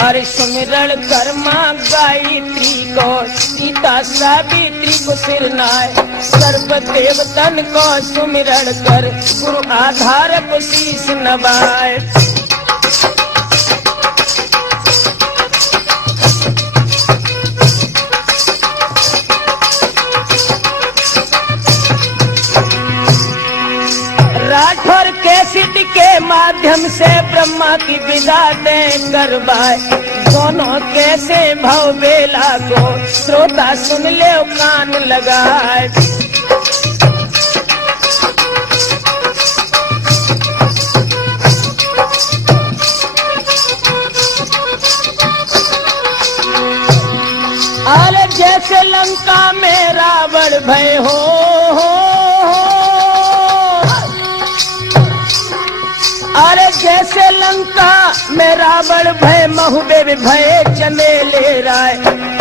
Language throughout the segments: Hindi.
अरे सुमिरण कर्मा गायत्री को सीता सावित्री को सिरनाय सर्व देवतन को सुमिरण कर गुरु आधार को शीश नवाए। राठौर कैसेट के माध्यम से ब्रह्मा की विदा दे करवाए। दोनों कैसे भव बेला को श्रोता सुन ले कान लगाए। अरे जैसे लंका में रावण भय हो अरे जैसे लंका में रावण भय महुबे भय चमेले राय।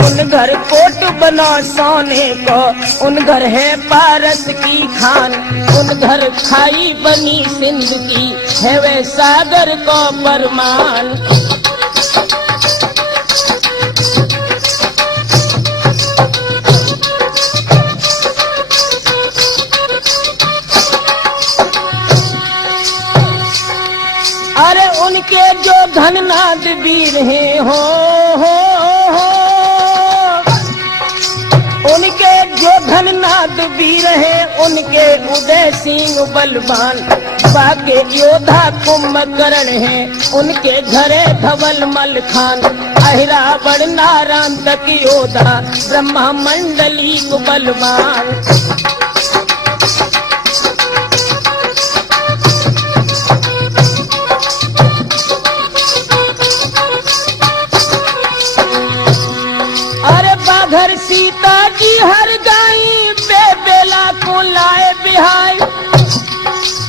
उन घर कोट बना सोने को उन घर है पारस की खान। उन घर खाई बनी सिंध की है वे सागर को परमान। अरे उनके जो धननाद वीर हैं हो उनके जो धननाद वीर हैं उनके उदय सिंह बलवान। बाके योद्धा कुंभकर्ण हैं उनके घरे धवल मल खान। अहिरावण नारायण तक योद्धा ब्रह्मा मंडली को बलवान। घर सीता जी हर गाई बेला को लाए बिहाई।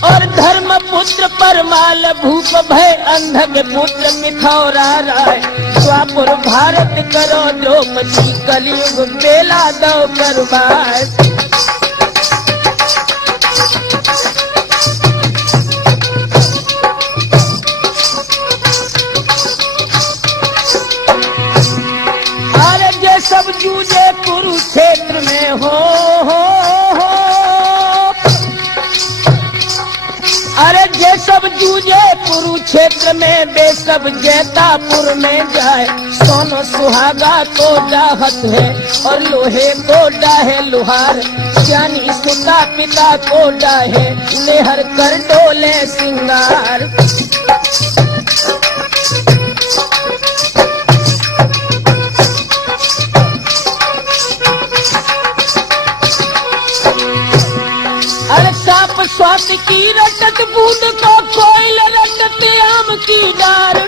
और धर्म पुत्र परमाल भूप भय अंधक पुत्र मिथौरा राय। द्वापर भारत करो द्रौपदी कलयुग बेला दो करवाए। सब जूझे कुरुक्षेत्र में हो अरे जे सब जूझे कुरुक्षेत्र में वे सब जैतापुर में जाए। सोनो सुहागा तो डाहत है और लोहे को डाहे लुहार। ज्ञानी सुता पिता को डाहे नेहर कर डोले सिंगार। स्वाति की रटत बूंद को कोयल रटत आम की डार।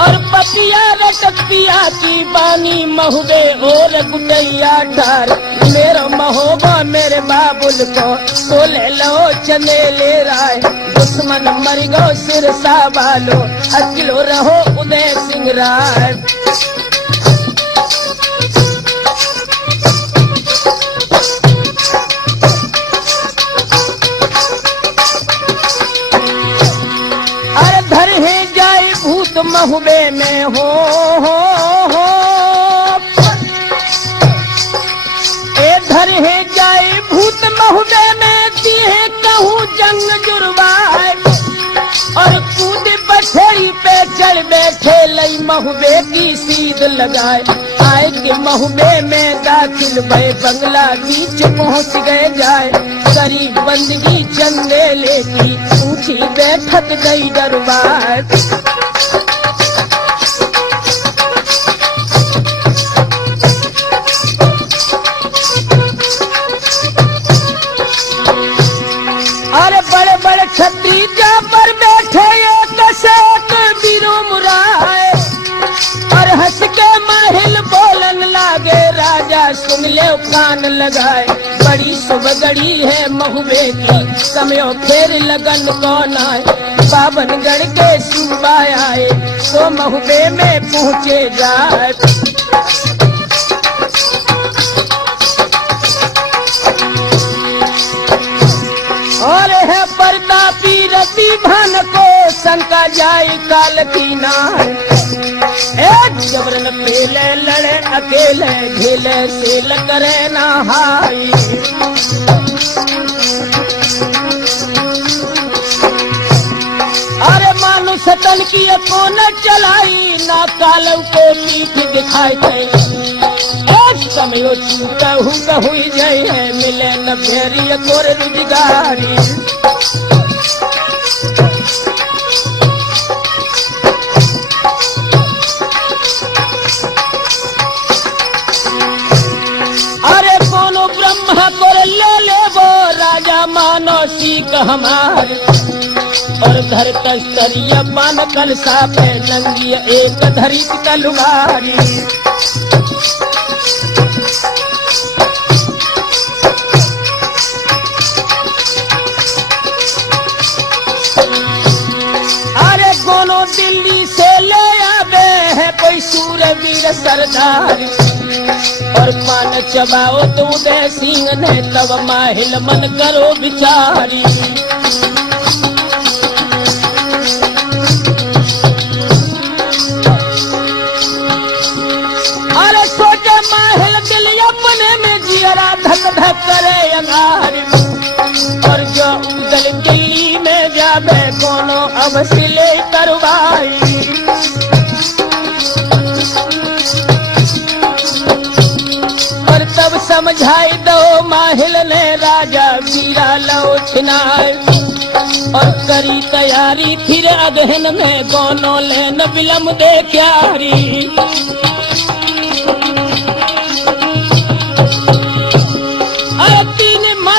और पपिया रटत पिया की बानी महुबे और गुटैया ठार। मेरा महोबा मेरे बाबुल को तोले लो चमेले राय। दुश्मन मर गो सिरसा वालो अकेलो रहो उदय सिंह राय। महुबे में हो ए धर है जाए भूत महुबे में दिए कहूँ जंग जुर्वाए। और कूद बछड़ी पे चढ़ बैठे लई महुबे की सीध लगाए। आए के महुबे में दाखिल भय बंगला बीच पहुँच गए जाए। गरीब बंदगी चंदेले की ऊंची बैठक गई दरबार। अरे बड़े बड़े छत्री जा पर बैठे एक से एक बीरो मुराए। और हंस के महल बोलन लागे राजा सुन ले कान लगाए, बड़ी सुबगड़ी है महुबे की, कमयो फेर लगन कौन आए। बाबनगढ़ के सूबा आए तो महुबे में पहुँचे जाए। और है प्रतापी रति भान को शंका जाए काल की नाय। एक जबरन पेले लड़े अकेले, झेले सेल करे ना हाई। अरे मानुष तन की को न चलाई, ना काल को पीठ दिखाई दे। समय छूटा हुई जाए है, मिले न फेरी कोर रुजगारी। अरे कोनो ब्रह्मा कोर ले वो, राजा मानो सीख हमारे। और धर कस्तरिया पान कल सापे, नंगी एक धरी तलवारी। दिल्ली से ले आवे है कोई सूरवीर सरदार। और पान चबाओ तो उदय सिंह ने तब माहिल मन करो बिचारी। अरे सोचे माहिल दिल अपने में जियरा धक धक करे अंगारी। और जो उदल दिल्ली में जावे कोनो अब सिले करवाई। और तब समझाई दो माहिल ने राजा वीरा लौटनाए। और करी तैयारी फिर अगहन में गोनो लेन विलम दे क्यारी।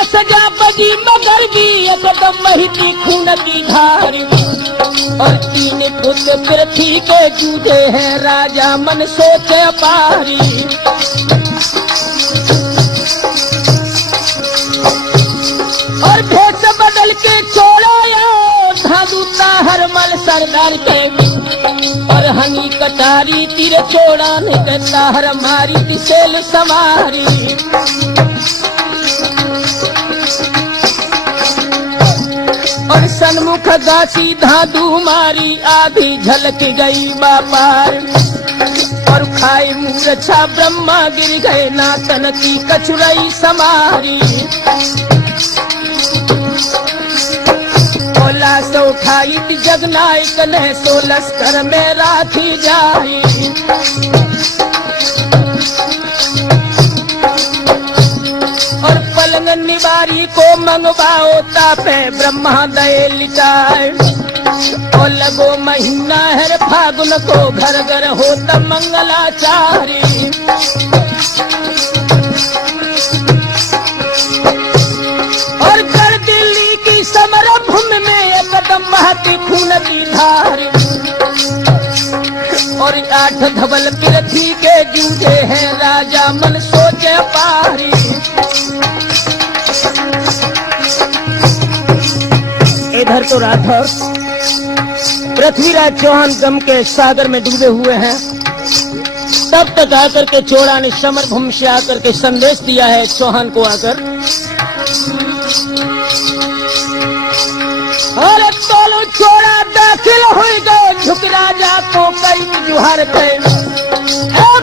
सजा बजी मगर भी एकदम महती खून की धारी। और 3 फुट पृथ्वी के जूझे हैं, राजा मन सोचे पारी। और भेष बदल के छोड़ाया धादू ताहर मल सरदार के। और हनी कटारी तीर छोड़ाने के ताहर मारी तिसेल समारी। और सन्मुख दासी धादू मारी, आधी झलक गई बापार। और खाए मूर्छा ब्रह्मा गिर गए, नातन की कछुरई समारी। ओला सो खाई जगनायक ने, सो लश्कर में राखी जाई। और पलंग निवारी को मंगवाओ, तापे ब्रह्मा दये लिटाए। और लगो महीना है फागुन को, घर घर होता मंगलाचारी। और कर दिल्ली की समर भूमि में एकदम बहती खून की धार। और 8 धवल पृथ्वी के जूझे हैं, राजा मन सोचे पारी। इधर तो राठौर पृथ्वीराज चौहान गम के सागर में डूबे हुए हैं। तब तक आकर के चोड़ा ने समर भूमि से आकर के संदेश दिया है चौहान को आकर। और तोलो चोड़ा दाखिल हो गए, झुक राजा को कई जुहार गए।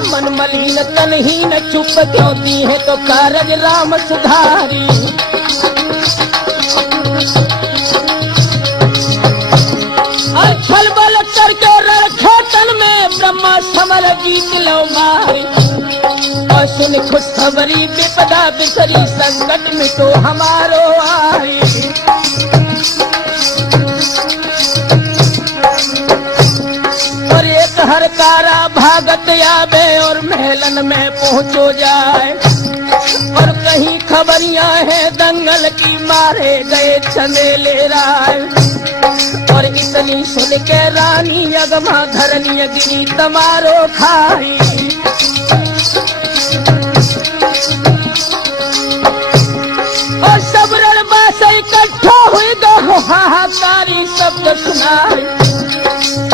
मन मलिन तनहीन चुप क्यों दी है, तो कारज राम सुधारी। छल बल करके रखे तन में, ब्रह्मा समर जीत लो मारी। और सुन खुशखबरी विपदा बिसरी, संकट मिटो हमारो आई। और एक हरकारा भागत आवे, और महलन में पहुंचो जाए। और कहीं खबरियां हैं दंगल की, मारे गए चमेले राय। और इतनी सुन के रानी अगमा धरनी गिरी तमारो खाई। इकट्ठा हुई गो हाहाकारी शब्द सुनाई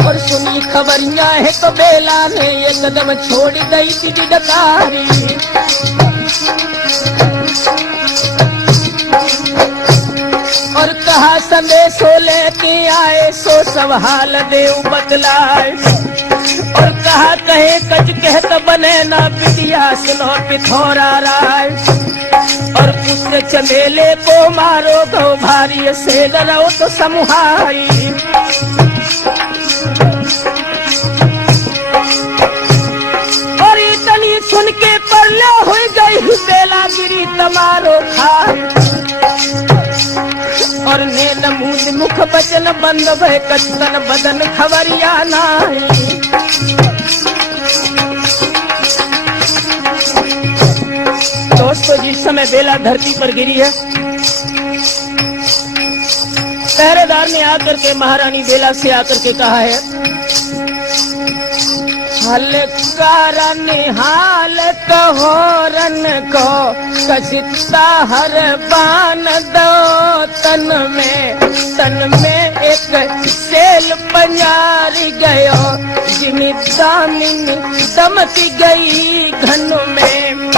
और सुनी खबरियां है तो बेला ने एकदम छोड़ गई थी डकारी। और कहा संदेशो लेके आए सो सब हाल देव बदलाए। और कहा कहे कच कहत बने ना बिटिया सुनो पिथौरा राय। और पुत्र चमेले को मारो गो भारी से डरो तो समुहाई। और इतनी सुन के परले हो गई बेला गिरी तमारो खाए। और नैन मूंद मुख बचन बंद भय कचन बदन खबरिया नाई। दोस्तों जिस समय बेला धरती पर गिरी है, पहरेदार ने आकर के महारानी बेला से आकर के कहा है, हल कारण हाल कहोरन को कसिता हर बान दो तन में एक सेल पंजार गयो जिनी दामिन दमक गई घन में।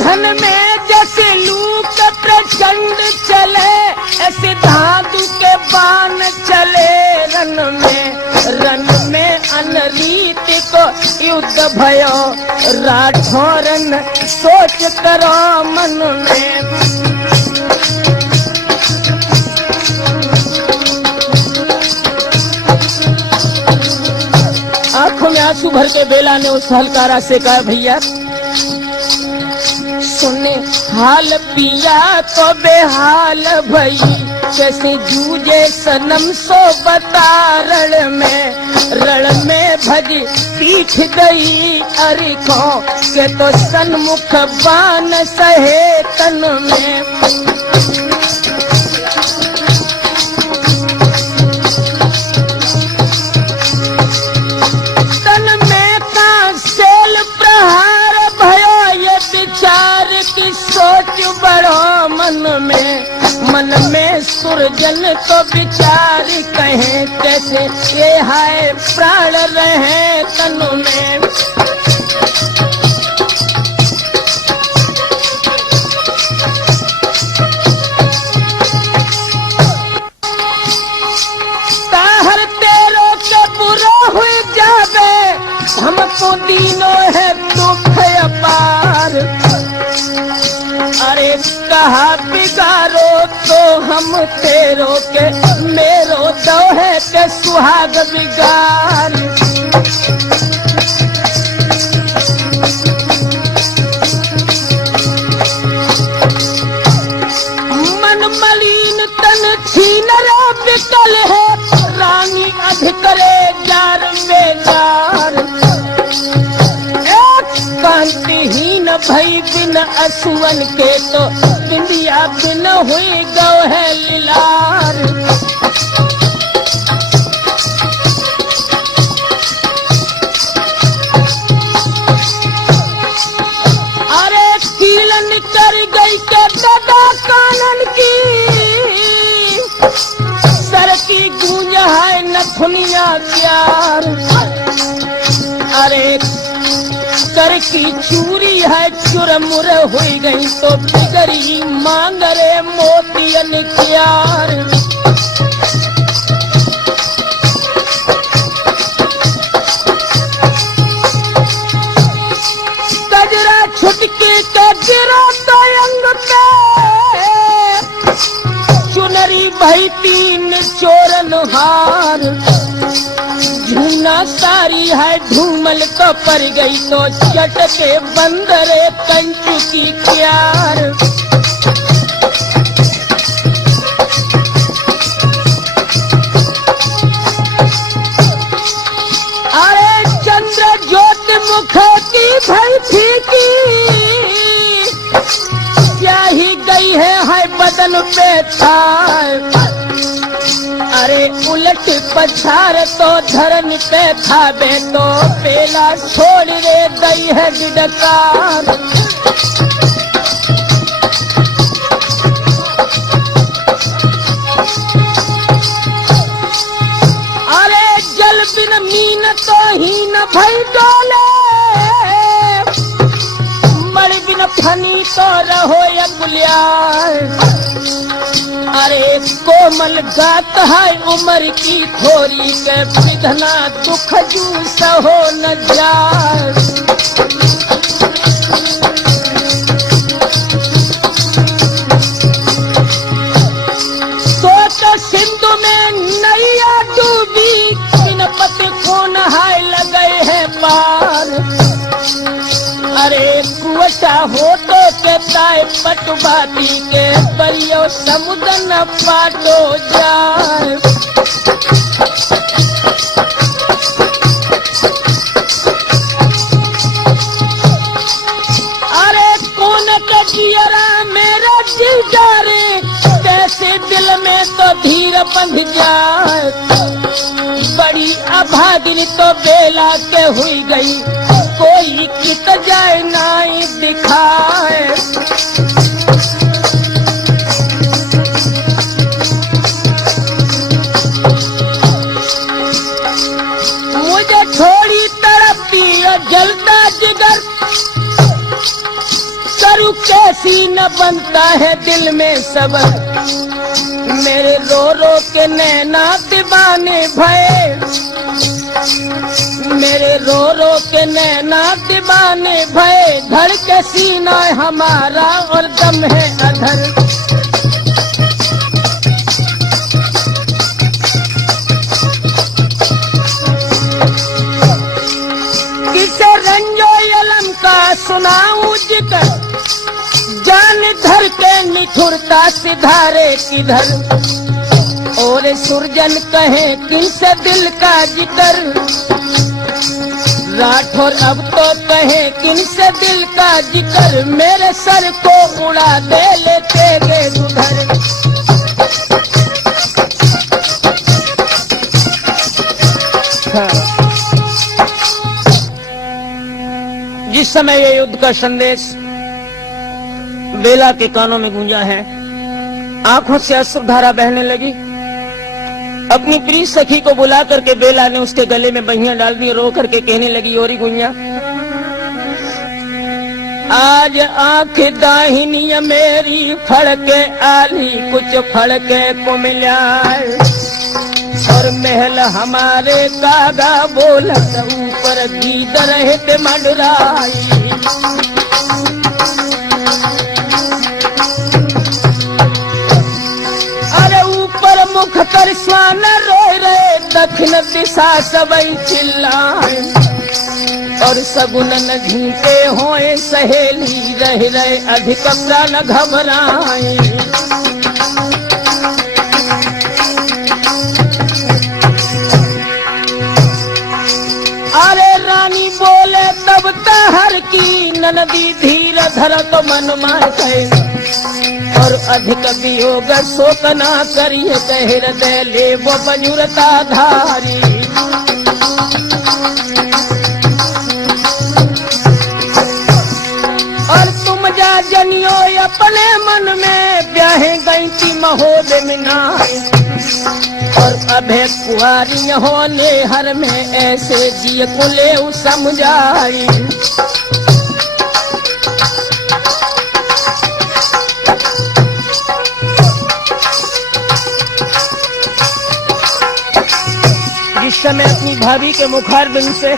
धन में जैसे लूक प्रचंड चले ऐसे धातु के बाण चले रन में अनरीति को युद्ध भयो राठौरन सोच करो मन में। आंखों में आंसू भर के बेला ने उस हलकारा से कहा, भैया सुने हाल पिया तो बेहाल भई कैसे जूझे सनम सो बता रण में भज पीठ गई अरिखों के तो सन्मुख बान सहे तन में। तन में का सेल प्रहार भयो ये विचार की सोच बड़ो मन में सुरजन तो विचार कहे कैसे ये हाय प्राण रहे तन में। ताहर तेरो के बुरा हुए जावे हमको दीनो है दुख अपार। अरे कहा बिगारो तो हम तेरो के मेरो दो है के सुहाग बिगार। मन मलिन तन छीन रो बिकल है रानी अधिक करे जार बेजार। कांतिहीन भई बिन असुवन के तो बिंदिया बिन हुई गौ है लीलार। अरे कीलन कर गई के दादा कानन की सर। सर की गूंज है नथुनिया प्यार, अरे सर की चूरी है चुरमुर हुई गई तो बिगड़ी मांग रे मोतियन प्यार। गजरा छुटकी का गिरा तो अंग पे चुनरी भई तीन चोरन हार। झूना सारी है धूमल तो पर गई तो चट के बंदरे कंचु की प्यार। अरे चंद्र ज्योति मुख की भई फीकी क्या ही गई है बदन पे छाए। अरे उलट पछार तो धरन पे खाबे तो बेला छोड़ रे गई है गिडकार। अरे जल बिन मीन तो ही न भई डोले, मर बिन फनी तो रहो अकुलियार। अरे कोमल गात है उम्र की थोरी के विधना दुख जू सहो न जाए। सोच सिंधु में नैया डूबी, बिन पति कौन हाय लगे है पार। अरे कुआसा हो तो कहता है पटुबाती के परियो समुद्र न पाटो जाए। अरे कौन का जियरा मेरा दिल जारे, कैसे दिल में तो धीर बंध जाए। बड़ी अभागिनी तो बेला के हुई गई, कोई कित जाए नाई दिखाए। मुझे छोड़ी तड़पी और जलता जिगर, करूं कैसी न बनता है दिल में सबर। मेरे रो रो के नैना दीवाने भये, मेरे रो रो के नैना दीवाने भये। धड़ के सीना हमारा और दम है अधर। किसे रंजो यलम का सुनाऊं जिक्र, जान धर के निठुरता सिधारे किधर। और सुरजन कहे किनसे दिल का जिक्र, राठौर अब तो कहे किनसे दिल का जिक्र। मेरे सर को उड़ा दे लेते गे उधर। जिस समय ये युद्ध का संदेश बेला के कानों में गूंजा है, आंखों से अश्रुधारा बहने लगी। अपनी प्रिय सखी को बुला करके बेला ने उसके गले में बहियां डाल दी, रो करके कहने लगी, ओरी गुइया आज आंख दाहिनी मेरी फड़के आली, कुछ फड़के को मिला और महल हमारे कागा बोलत ऊपर गीत रहते मंडराई। मुख कर स्वान रोए रहे, दक्षिण दिशा सबई चिल्लाए। और सगुनन झूठे होए सहेली, रह रहे अधिक प्राण घबराए। अरे रानी बोले तब तहर की, ननदी धीर धर तो मन मार गए। और अधिक वियोग शोक ना करिए, हृदय ले वो बजुरता धारी। और तुम जा जनियो अपने मन में, ब्याहे गई थी महोद मिनाए। और अभे कुआरी होने हर में, ऐसे जिय को ले समझाई। जिस समय अपनी भाभी के मुखारबिंद से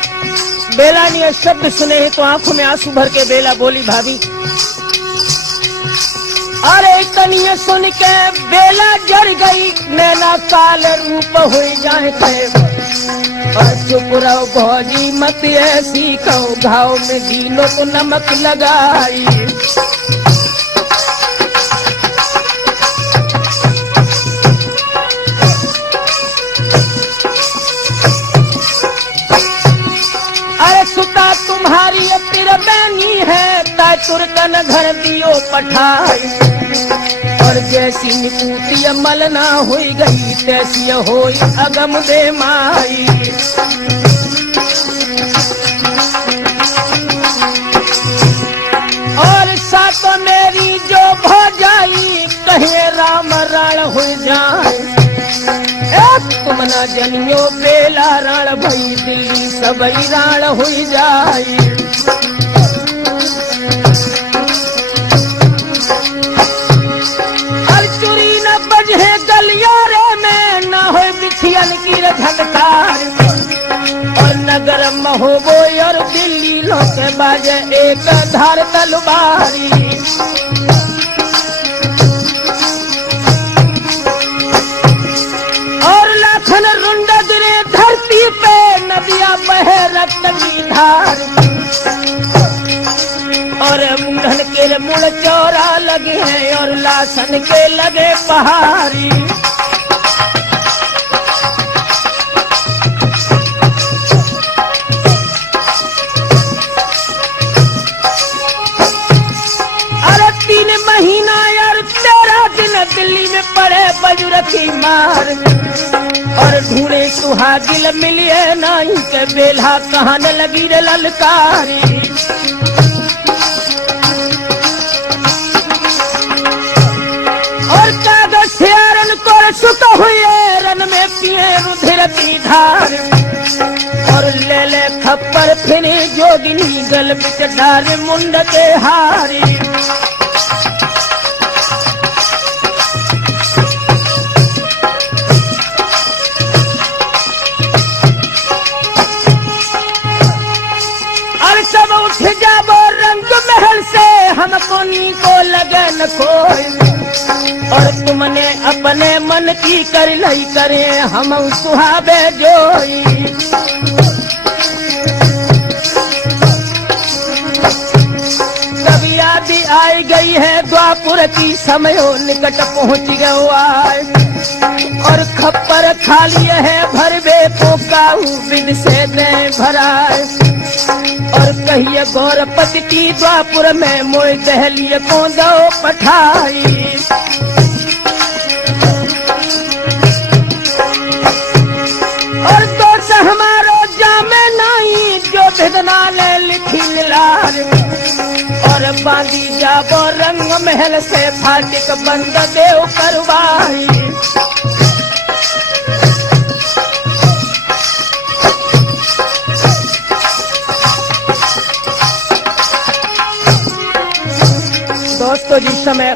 बेला ने शब्द सुने हैं तो आंखों में आंसू भर के बेला बोली, भाभी अरे कनिया सुन के बेला जड़ गई, नैना काल रूप हो जाए थे। और चुप रहो भौजी मत ऐसी कहो, घाव में दीनों को नमक लगाई। सुता तुम्हारी तिरबैनी है, तुरकन घर दियो पठाई। और जैसी निपूती अमल ना हुई गई तैसी होई अगम दे माई। और साथ मेरी जो भौजाई कहे राम रण हो जाए, तुम न जनियो बेला रण भई दिल्ली सबई रण हो जाए। हर चुरी न बजे गलियारे में न हो बिछियन की झनकार, और नगर महोबो और दिल्ली लोके बाजे एक धार तलवारी। और लाखन रुंड गिरे धरती पे नदियां बहे रक्त की धार, और मुंडन के मुड़ चौरा लगे हैं और लाशन के लगे पहाड़ी। अरे 3 महीना और 13 दिन दिल्ली में पड़े बजुरखी मार, और ढूंढे सुहागिल मिलिए नहीं के बेला कहन लगी रे ललकारी। और कागज सियारन को सुत हुए रन में पिए रुधिर की धार, और ले ले खप्पर फिरे जोगिनी गल बिच डाल मुंड के हारी। और सब उठ जाबो रंग महल से हमको नी को लगन खोई, और तुमने अपने मन की कर लई करे हम सुहाबे जोई। तब याद आई गई है द्वापुर की समयो निकट पहुंच गयो आए, और खप्पर खाली है भरबे को काऊ बिन से दे भराए। और कहिए गौरपति की द्वापुर में मोय दहलिए को दो पठाई। और दोष हमारो जामे नहीं जो भिदना ले लिखी निलार, और बांधी जाबो रंग महल से फाटिक बंद देव करवाई। दोस्तों जिस समय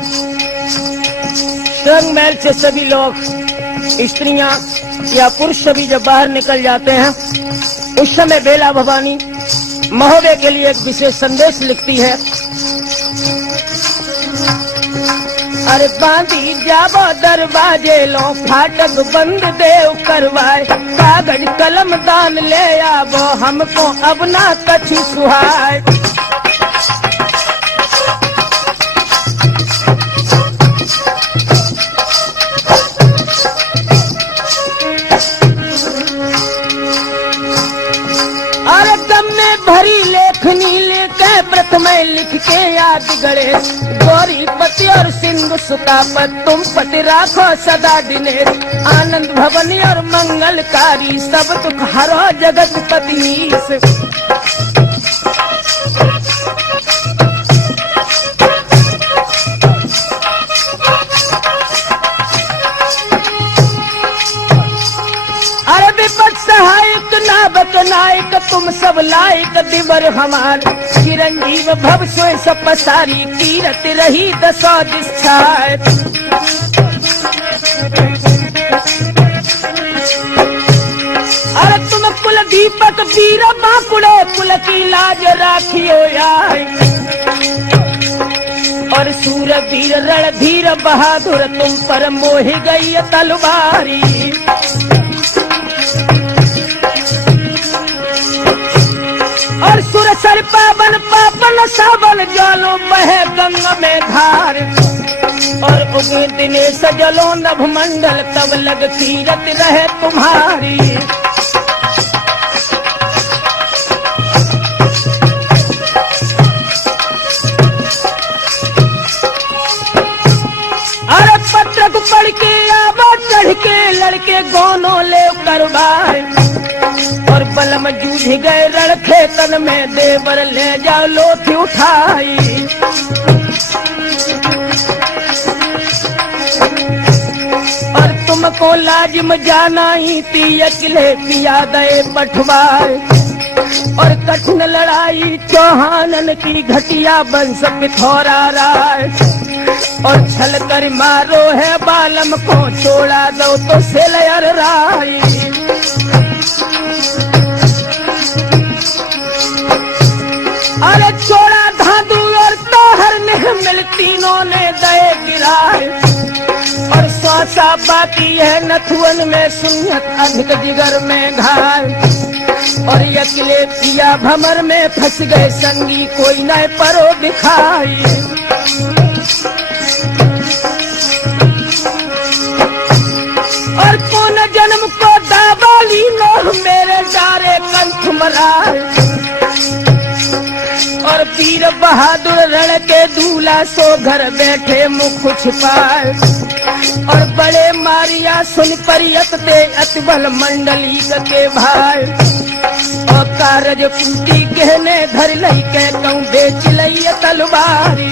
रंग महल से सभी लोग स्त्रियां या पुरुष सभी जब बाहर निकल जाते हैं, उस समय बेला भवानी महोदय के लिए एक विशेष संदेश लिखती है। अरे बांधी जाबो दरवाजे लो फाटक बंद देव करवाए, कागज कलम दान ले आबो हमको अब ना कछु सुहाए। भरी लेखनी लेके प्रथम लिख के याद गणेश, गौरी पति और सिंधु सुता पर तुम पति राखो सदा दिनेश। आनंद भवनी और मंगलकारी सब दुख हरो जगत पतिनीश। अरे विपत सहायक नाबक नायक तुम सब लायक दिवर हमार, चिरंजीव भव सोय सब पसारी कीरत रही दसो दिशाए। अरे तुम कुल दीपक वीर बाकुड़े कुल की लाज राखियो आए, और सूर वीर रणधीर बहादुर तुम पर मोह गई तलवारी। और सुर सर पावन पापन सावन जलो बहे गंगा में धार, और उगे दिनेश जलो नभ मंडल तब लग तीरथ रहे तुम्हारी। अरे बलम जूझ गए रण खेतन में, देवर ले जाओ लोथ उठाई। और तुमको लाजिम जाना ही थी, अकेले पिया दे पठवाए। और कठिन लड़ाई चौहानन की, घटिया बंश पिथौरा राय। और छल कर मारो है बालम को, छोड़ा दो तो सेलयर राय। अरे छोड़ा धादू और तोहर ने मिल, तीनों ने दए गिराए। और श्वासा बाकी है नथुअन में, सुनियत अधिक जिगर में घाय। और अकेले पिया भमर में फंस गए, संगी कोई न परो दिखाई। और कौन जन्म को दावाली लो, मेरे डारे कंठ मराए। और वीर बहादुर रण के दूल्हा, सो घर बैठे मुख छिपाए। और बड़े मारिया सुन परियत दे, अतिबल मंडली के भाई। और कारज कुंती गहने धर लई, के कहूँ बेच लई तलवारी।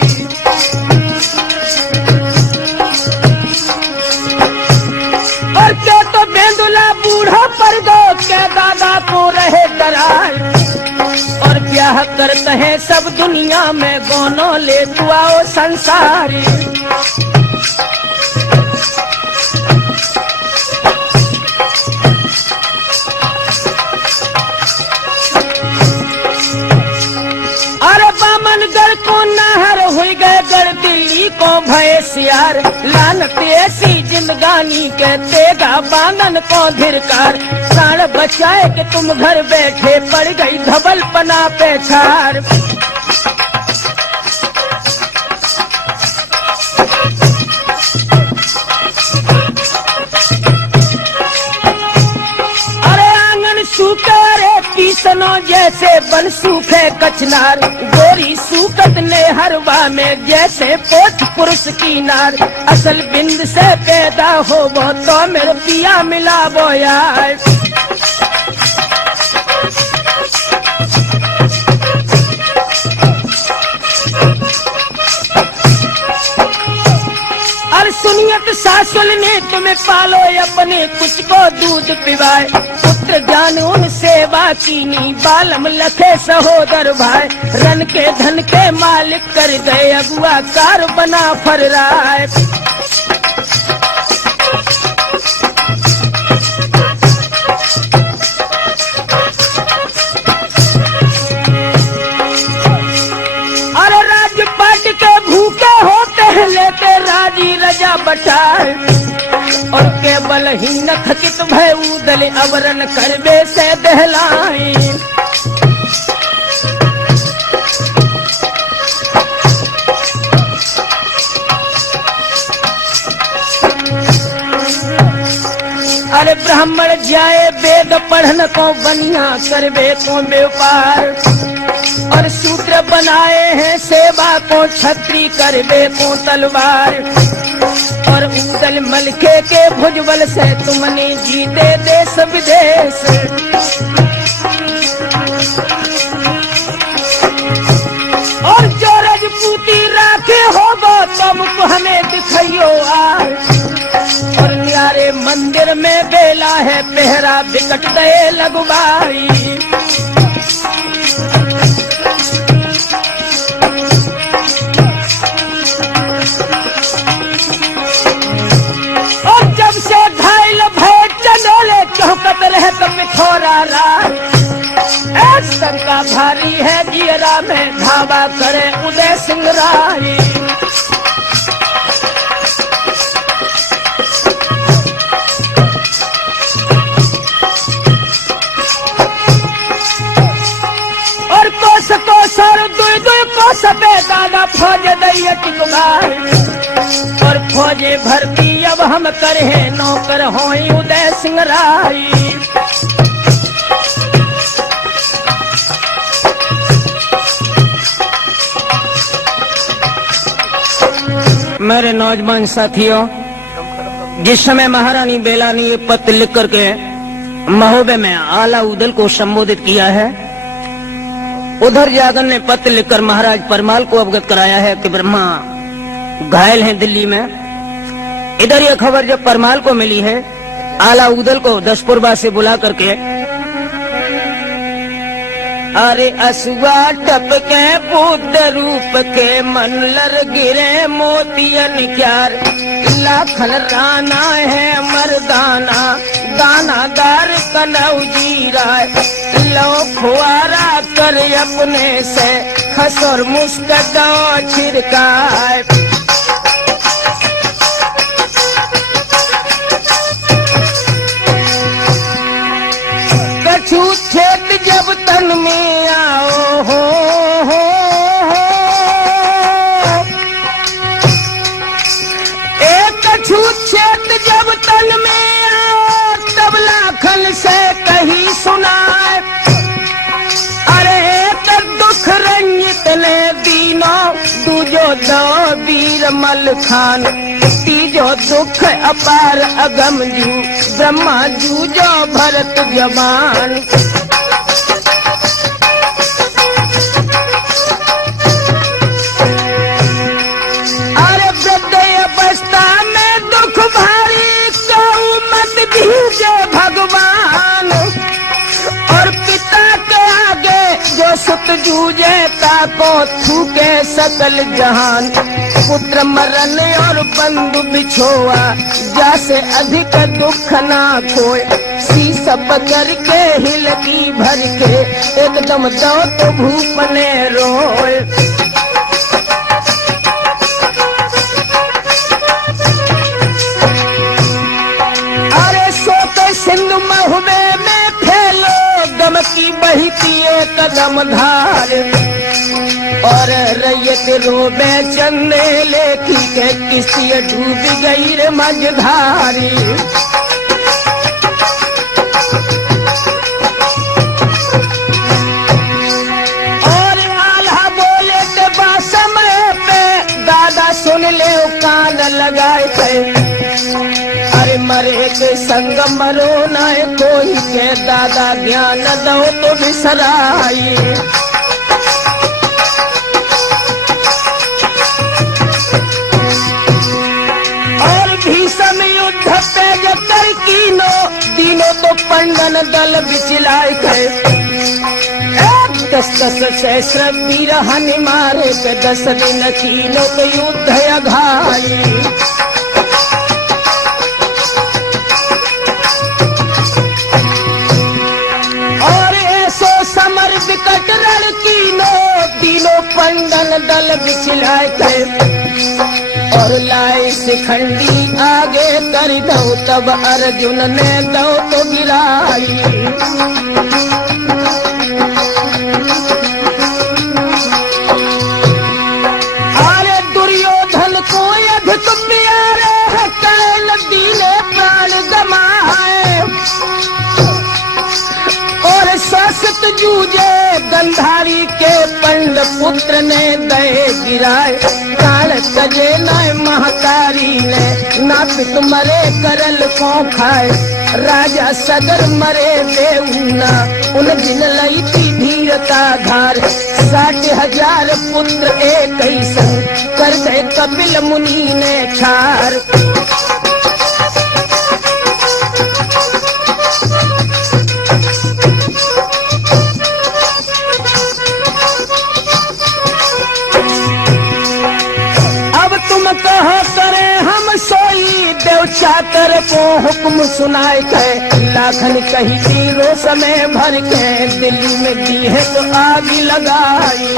और क्या तो बेंदुला बूढ़ा पर दो, के दादा को रहे डराए। और ब्याह करते हैं सब दुनिया में, गोनो ले तू आओ संसारी। अरे बामनगढ़ को नहर हुई गए, गढ़ दिल्ली को भय सियार। लानत ऐसी जिंदगानी के, तेगा बांधन को धिरकार। प्राण बचाए कि तुम घर बैठे, पड़ गई धवल पना पे छार। सूखे किसनो जैसे बन सूखे कचनार। गोरी सूखत ने हरवा में, जैसे पोच पुरुष की नार। असल बिंद से पैदा हो वो, तो मेरे पिया मिला वो यार। और सुनियत सासुल ने तुम्हें पालो, अपने कुछ को दूध पिवाए। पुत्र जान उन सेवा कीनी, बालम लखे सहोदर भाई। रन के धन के मालिक कर गए, अगुआ कार बना फर राय। अरे राजपाट के भूखे होते हैं, लेते राजी रजा बटाए। और केवल ही न खचित भय उदल, अवरन करबे से दहलाए। अरे ब्राह्मण जाए वेद पढ़न को, बनिया करबे को व्यापार। और सूत्र बनाए हैं सेवा को, छत्री करबे को तलवार। और उदल मलके के भुजबल से, तुमने जीते देश विदेश। और जो रजपूती राखे होगो, तब को हमें दिखाइयो आज। और न्यारे मंदिर में बेला है पहरा, बिकट गए लगवाई। का भारी है जियरा में, धावा करे उदय सिंह राही। और कोस कोसर दुई दुई कोस पे दादा फौज दैय टिकवार। और फौजे भर्ती अब हम करे नौकर होई उदय सिंह राही। मेरे नौजवान साथियों, जिस समय महारानी बेला ने ये पत्र लिख करके महोदय में आला उदल को संबोधित किया है। उधर जागन ने पत्र लिखकर महाराज परमाल को अवगत कराया है कि ब्रह्मा घायल हैं दिल्ली में। इधर यह खबर जब परमाल को मिली है, आला उदल को दशपुरबा से बुला करके अरे असुआ टपके बुद्ध रूप के मन लर गिरे मोतियन क्यार लाखन राना है मर्दाना दानादार कनौजी राय लो खुआरा कर अपने से खसर मुस्कदो छिड़काए। कछु छेद जब तन में आओ हो एक कछु छेद जब तन में आओ तब लाखन से कही सुनाए। अरे एक दुख रंजित ने दीनो दूजो दो वीर मल खान तीजो दुख अपार अगम जू ब्रह्मा जूजो भरत जवान। अरे वृद्ध अवस्था में दुख भारी कहूँ मत दीजे भगवान और पिता के आगे जो सुत जूझे ताको थूके सकल जहान। पुत्र मरण और बंधु बिछोआ जैसे अधिक दुख ना खोए शीश पकड़ के हिलकी भर के एकदम दो तो भूपने रोए। अरे सोते सिंधु महुबे में फैलो गम की बहती एक कदम धार और रैयत रोबे चन्ने लेखी के किसी डूब गई रे मझधारी। और आल्हा बोले के बाद समय पे दादा सुन ले कान लगाए थे। अरे मरे के संग मरो न कोई के दादा ज्ञान दो तो बिसराई। तीनों तो पंडन दल बिचलाए गए 10-10 सहस्र वीर हनि मारे के 10 दिन तीनों तो युद्ध अघाई। और ऐसो समर विकट रण तीनों पंडन दल बिचलाए गए और लाए शिखंडी आगे कर दो तब अर्जुन ने दो तो गिराई। अरे दुर्योधन को अधिक प्यारे है कैल दीने प्राण गमाए और शासत जूझे गंधारी के पंड पुत्र ने दहे गिराए। तजे न महतारी ने नापित मरे करल को खाए राजा सदर मरे देऊना उन दिन लई थी धीरता धार 60,000 पुत्र एक ही संग कर दे कपिल मुनि ने छार। कहो करे हम सोई देव चाकर को हुक्म सुनाए के लाखन कही तीरों समय भर के दिल्ली में दी है तो आग लगाई।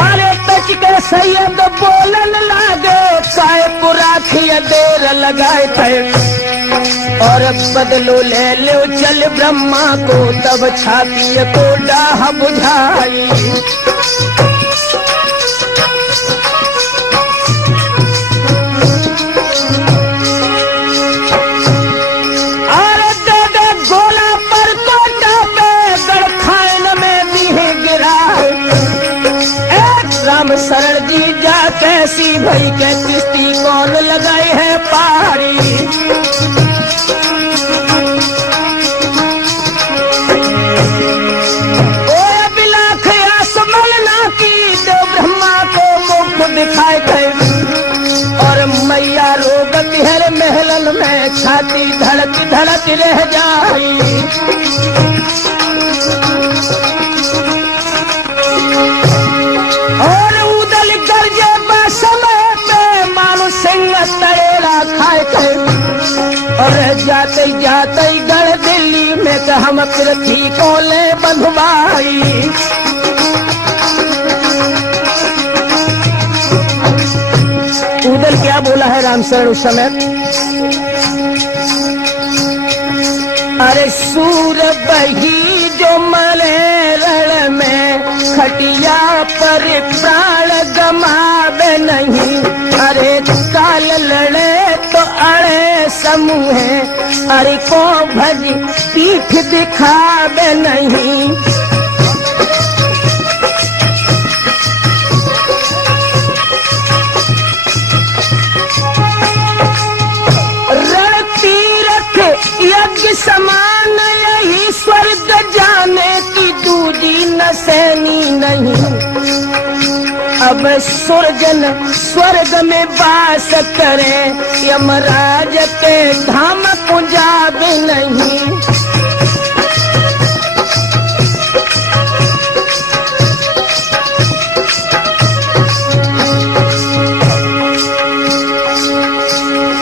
अरे तच के सैयद बोलन लागे काय पुराखी देर लगाए थे और बदलो ले लो चल ब्रह्मा को तब छाती को डाह बुझाई। अरे दे गोला पर कोटा पे गड़खाइन में भी गिरा एक राम शरण जी जा कैसी भई के किस्ती धड़क धड़क रह जाई। और उदल गरजे समय पे मानो सिंह तड़ेला खाए थे। और जाते जाते गढ़ दिल्ली में तो हम पृथ्वी को ले बंधवाई। उदल क्या बोला है रामशरण उस समय? अरे सूर बही जो मले रण में खटिया पर प्राण गमावे नहीं। अरे काल लड़े तो अड़े समूह, अरे को भज पीठ दिखावे नहीं। रण तीरथ यज्ञ समान यही स्वर्ग जाने की दूजी न सैनी नहीं। अब सुरजन स्वर्ग में वास करे, यमराज के धाम को जावे नहीं।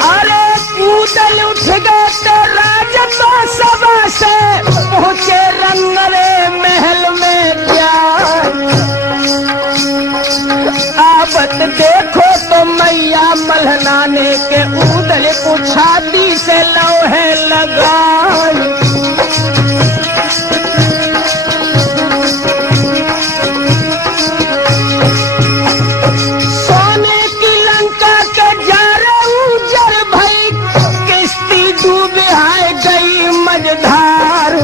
अरे कूदल उठ गए तो राजपा सभा से पहुंचे रंगरे महल में क्या। आवत देखो तो मैया मल्हनाने के उदल को छाती से लोहे लगाई। सोने की लंका के जारे उजर भई, किश्ती डूबे आए गई मझधार।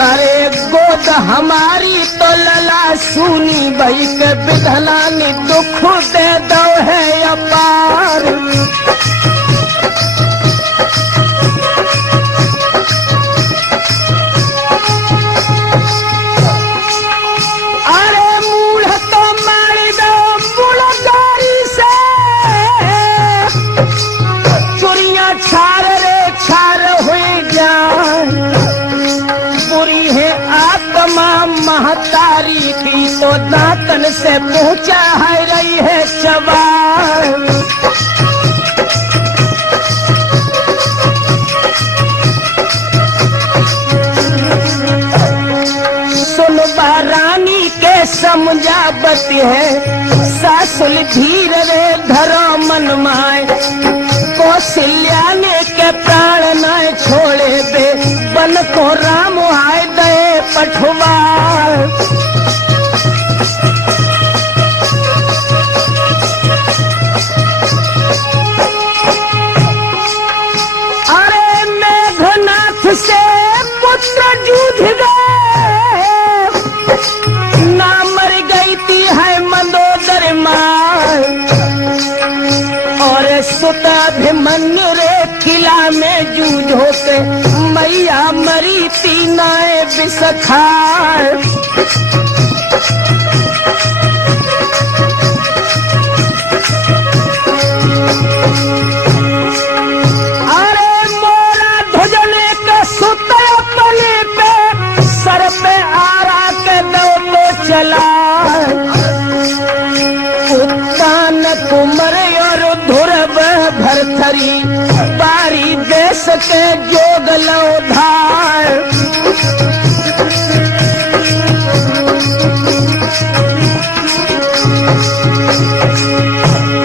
अरे गोद हमारी तो लला सुनी भई के विधलानी दुख दे दो है अपार। अरे मूढ़ तो मारी दो बुलगारी से, चुरिया छार रे छार हुई जान। बुरी है आत्मा महतारी थी तो दांतन से पहुंचा है रही है चबार। सुन रानी के समझावत है, सासुल धीर रे धरो मन माए। कौशल्या ने के प्राण न छोड़े बे, बन को राम आए दे पठवार। अरे मेघनाथ से पुत्र जूझ गए, ना मर गई थी है मंदोदर मार। और सुताभिमन्यु रे किला में जूझ होके मैया मरी तीनाए बिसखार। अरे मोरा ध्वजने के सुते पले पे, सर पे आरा के दो तो चला। उत्तान कुमर और धुरब भरथरी, बारी देश के जोग लौधार।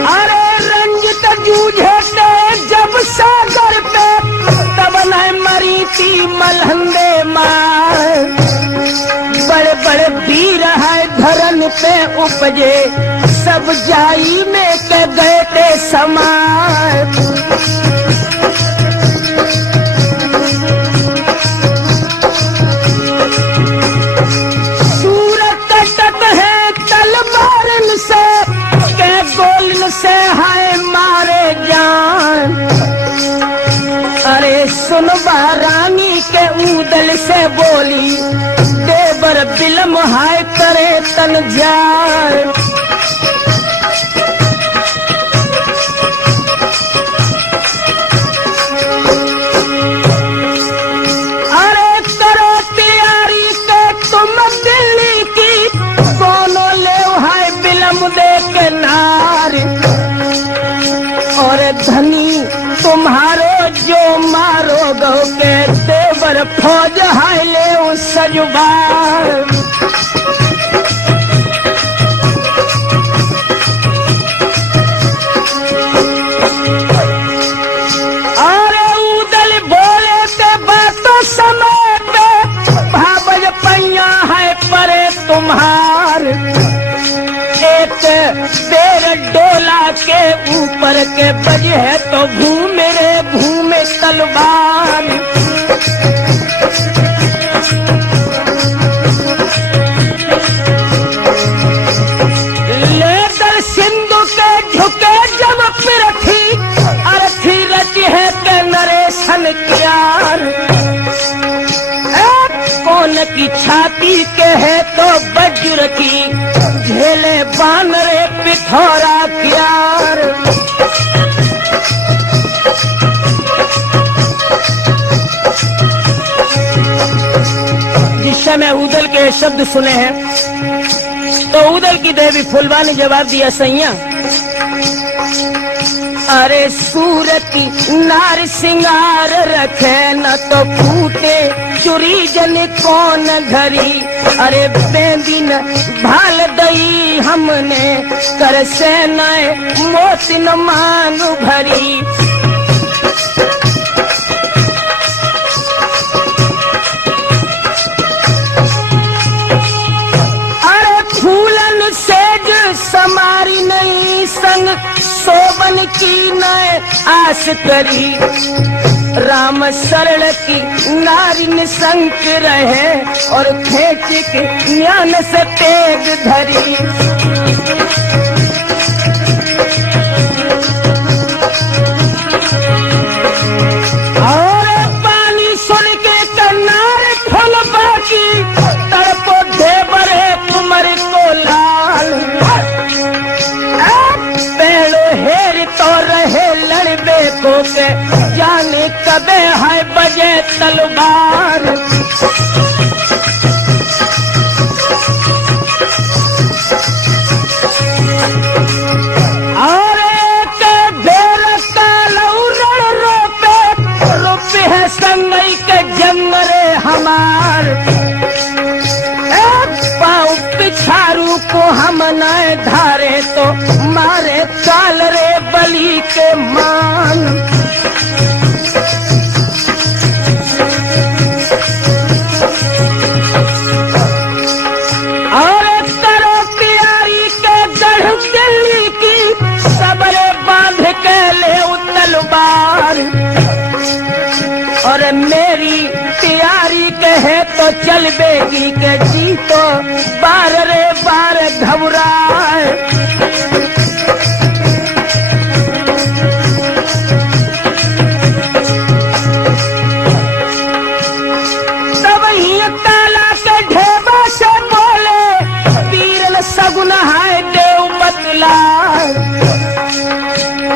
अरे रंजित जूझे जब सागर पे, तब न मरी थी मलहंदे मार। बड़े बड़े वीर है धरन पे उपजे, सब जाई में के गए थे समार। सूरत तक है तलवारन से, के गोलन से है मारे जान। अरे सुनबा रानी के उदल से बोली, देवर बिलम हाय करे तन जान। लोगों के देवर फौज हाइले उस सजुबार। अरे उदल बोले ते बातों समय पे भावज पैया है परे तुम्हार। एक पेड़ डोला के ऊपर के बजे है तो घूमे रे घूमे तलवार। लेकर सिंधु के झुके जब पिरथी अर्थी रची है के नरेशन क्यार। कौन की छाती के है तो वज्र की झेले बानरे पिथौरा क्यार। जिस समय उदल के शब्द सुने हैं तो उदल की देवी फुलवा ने जवाब दिया, सैया अरे सूरती नार सिंगार रखे न तो फूटे चुरी जन कौन घरी। अरे बेंदिन भाल दई हमने कर से नए मोतिन मांग भरी। अरे फूलन सेज समारी नहीं संग सोबन की नए आस करी। राम सरल की नारी निसंक रहे और खेच के ज्ञान से तेग धरी। और पानी सुन के कन्नार फल बाकी तड़पो देवर कुमर को लाल। पेड़ो हेर तो रहे लड़बे को के जाने कबे है बजे तलवार। और एक बेर कालौरण रोपे है संगई के जंगरे हमार। पाँव पिछारू को हम न धारे तो मारे काल रे बलि के मान। और करो प्यारी के गढ़ दिल्ली की सबरे बांध के ले तलवार। और मेरी प्यारी कहे तो चल बेगी के जी तो बार रे बार घबराए। तब ही काला के ढेबा से बोले पीरल सगुन है देव बतला।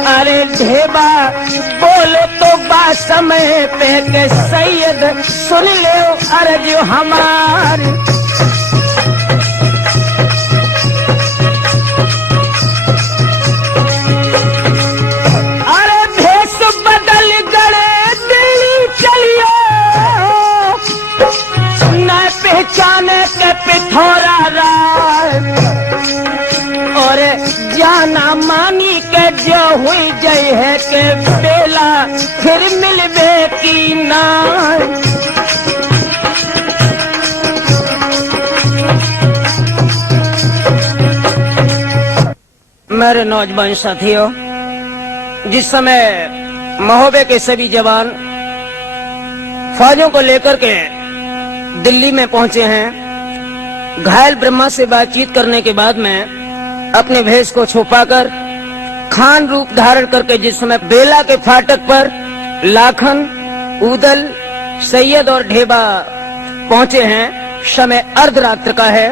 अरे ढेबा बोले तो बा समय पे के सैयद सुन ले अर्ज हमार। अरे भेष बदल गड़े दिल्ली चलियो न पहचाने के पिथौरा राय। और जाना मानी के जो हुई जय है के बेला फिर मिलबे की ना। मेरे नौजवान साथियों, जिस समय महोबे के सभी जवान फौजों को लेकर के दिल्ली में पहुंचे हैं, घायल ब्रह्मा से बातचीत करने के बाद में अपने भेष को छुपाकर खान रूप धारण करके जिस समय बेला के फाटक पर लाखन, उदल, सैयद और ढेबा पहुंचे हैं, समय अर्धरात्र का है।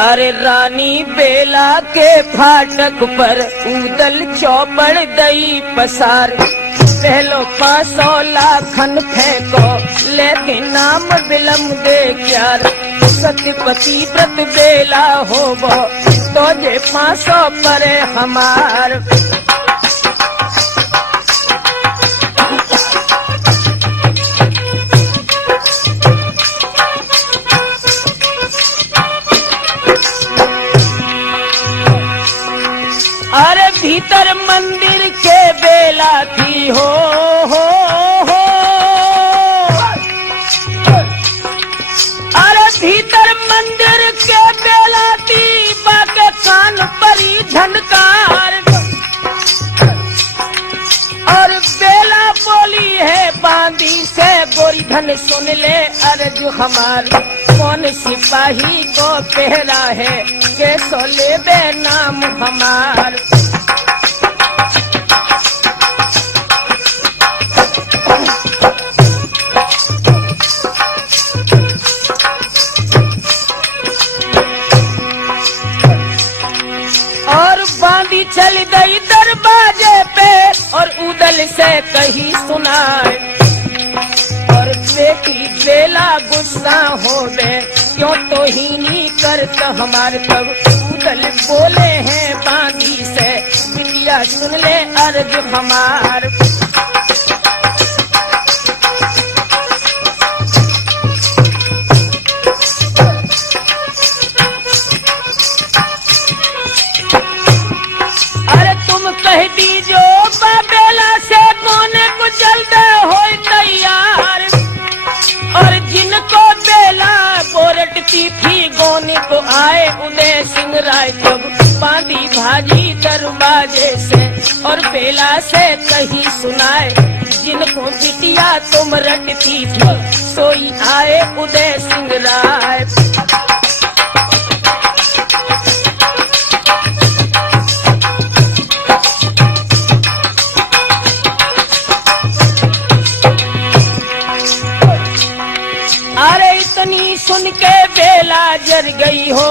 अरे रानी बेला के फाटक पर उदल चौपड़ दई पसार। पहलो 500 लाखन फेंको लेकिन नाम विलम दे क्यार। सत्यपति व्रत बेला होबो तो जे 500 परे हमार। गोरी धन सुन ले अर्ज हमार, कौन सिपाही को पहरा है कैसो ले बे नाम हमार। बांदी चल गई दरवाजे पे और उदल से कही सुनाए, और बेटी बेला गुस्सा हो गए क्यों तो ही नहीं करता हमारे। तब उदल बोले हैं बांदी से बिटिया सुन ले अर्ज हमार। कह दीजो बेला से कोने को जल्द हो तैयार, और जिनको बेला बोरटती थी गोने को आए उदय सिंह राय। जब बांधी भाजी दरवाजे से और बेला से कही सुनाए, जिनको बिटिया तुम रटती थी सोई आए उदय सिंह राय। सुन के बेला जर गई हो,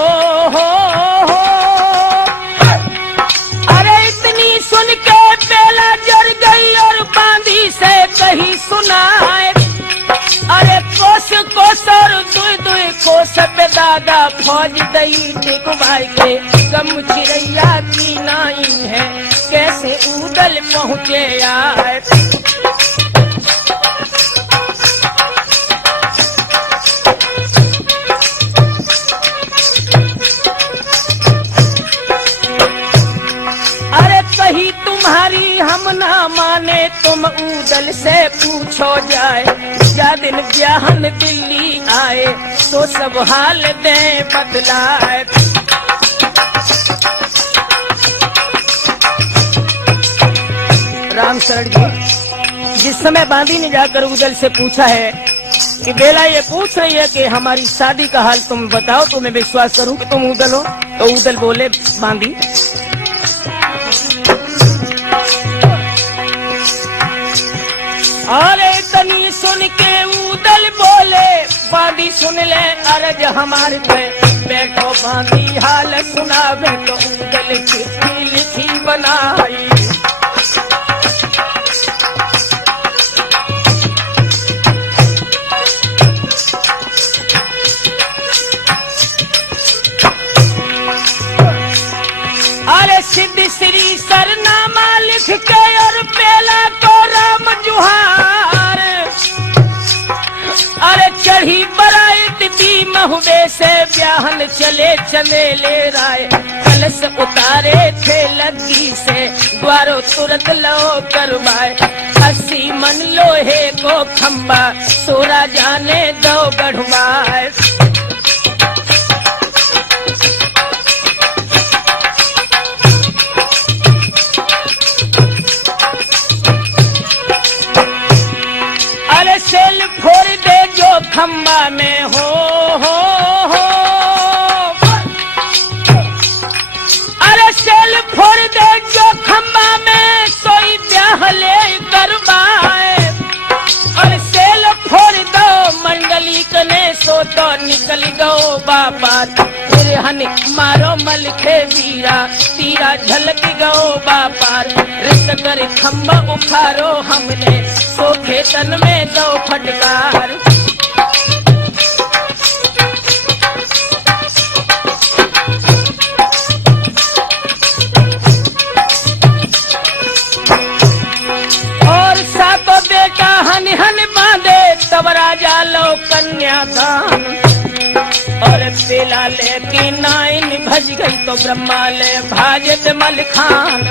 अरे इतनी सुन के बेला जर गई और बांधी से कही सुनाए। अरे कोस कोस और दुई दुई कोस पे दादा फौज दई टिकवाई के, गम चिड़ैया की नाई है कैसे उदल पहुँचे आए। तुम्हारी हम ना माने तुम उदल से पूछो जाए, या दिन ब्याहन दिल्ली आए तो सब हाल दे बदलाए। राम शरण जी, जिस समय बांदी ने जाकर उदल से पूछा है कि बेला ये पूछ रही है कि हमारी शादी का हाल तुम बताओ तो मैं विश्वास करूं कि तुम उदल हो, तो उदल बोले बांदी अरे तनी सुन के उदल बोले बांदी सुन ले अर्ज हमारे पे। बैठो बांदी हाल सुनावे तो उदल चिट्ठी लिखी बनाई। अरे सिद्ध श्री सरनामा लिख के और बेला को राम जुहार। अरे चढ़ी बरात दी महुबे से ब्याहन चले चंदेले राय। कलश उतारे थे लग्गी से द्वारो तुरंत लो करवाए। 80 मन लोहे को खंबा सोरा जाने दो गढ़वाए। सेल फोड़ दे जो खंबा में हो। अरे सेल फोड़ दे जो खंबा में सोई ब्याह ले करवाए। और सेल फोड़ दो मंडली कने सो तो निकल गो बाबा। फिर हन मारो मल के वीरा तीरा झलक गो बाबा। रिस कर खंबा उखारो हमने सो खेतन में दो फटकार। और सातो बेटा हन हन बांधे तब राजा लो कन्यादान। और बेला लेके नाइन भज गई तो ब्रह्मा ले भाजत मल खान।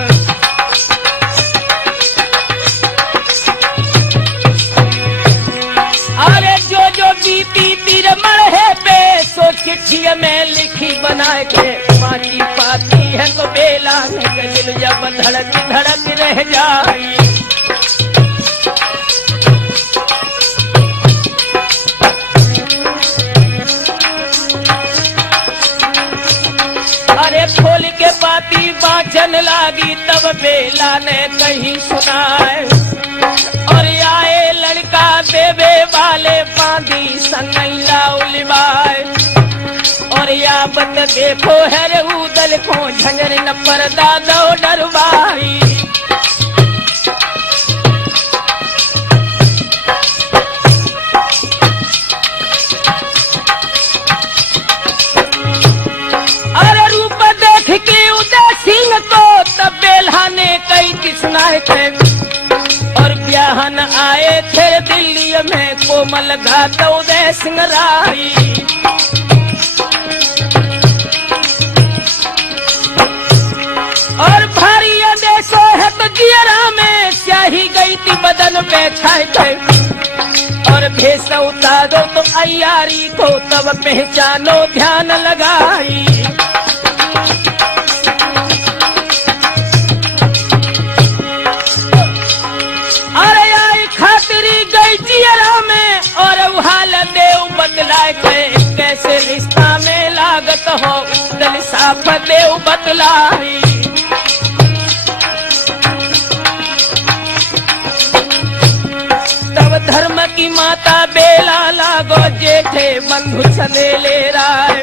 अरे जो जो बीती तीर मरहे पे सो चिट्ठी में लिखी बना के। पाती पाती है तो बेला ने दिल जब धड़क धड़क रह जाई। गान लागी तब बेला ने कहीं सुनाए। और आए लड़का देवे वाले बांधी संगैला उलिवाए। और या बत देखो है रे उदल को झंझर न पर्दा दो डरवाई। अरे रूप देख के उदय सिंह को तब बेल्हा ने कई किसनाए थे। और ब्याहन आए थे दिल्ली में कोमल घात उदय सिंह राई। और भारी आदेशो है तो जियरा में स्याही गई थी बदन पे छाए थे। और भेष उतारो तो अयारी को तब पहचानो ध्यान लगाई। अरे आई खातिरी गई जियरा में और हाल देव बतलाए थे। कैसे रिश्ता में लागत हो दल साफ देव बतलाई। तब धर्म की माता बेला लागो जेठे बंधु सदेले राय।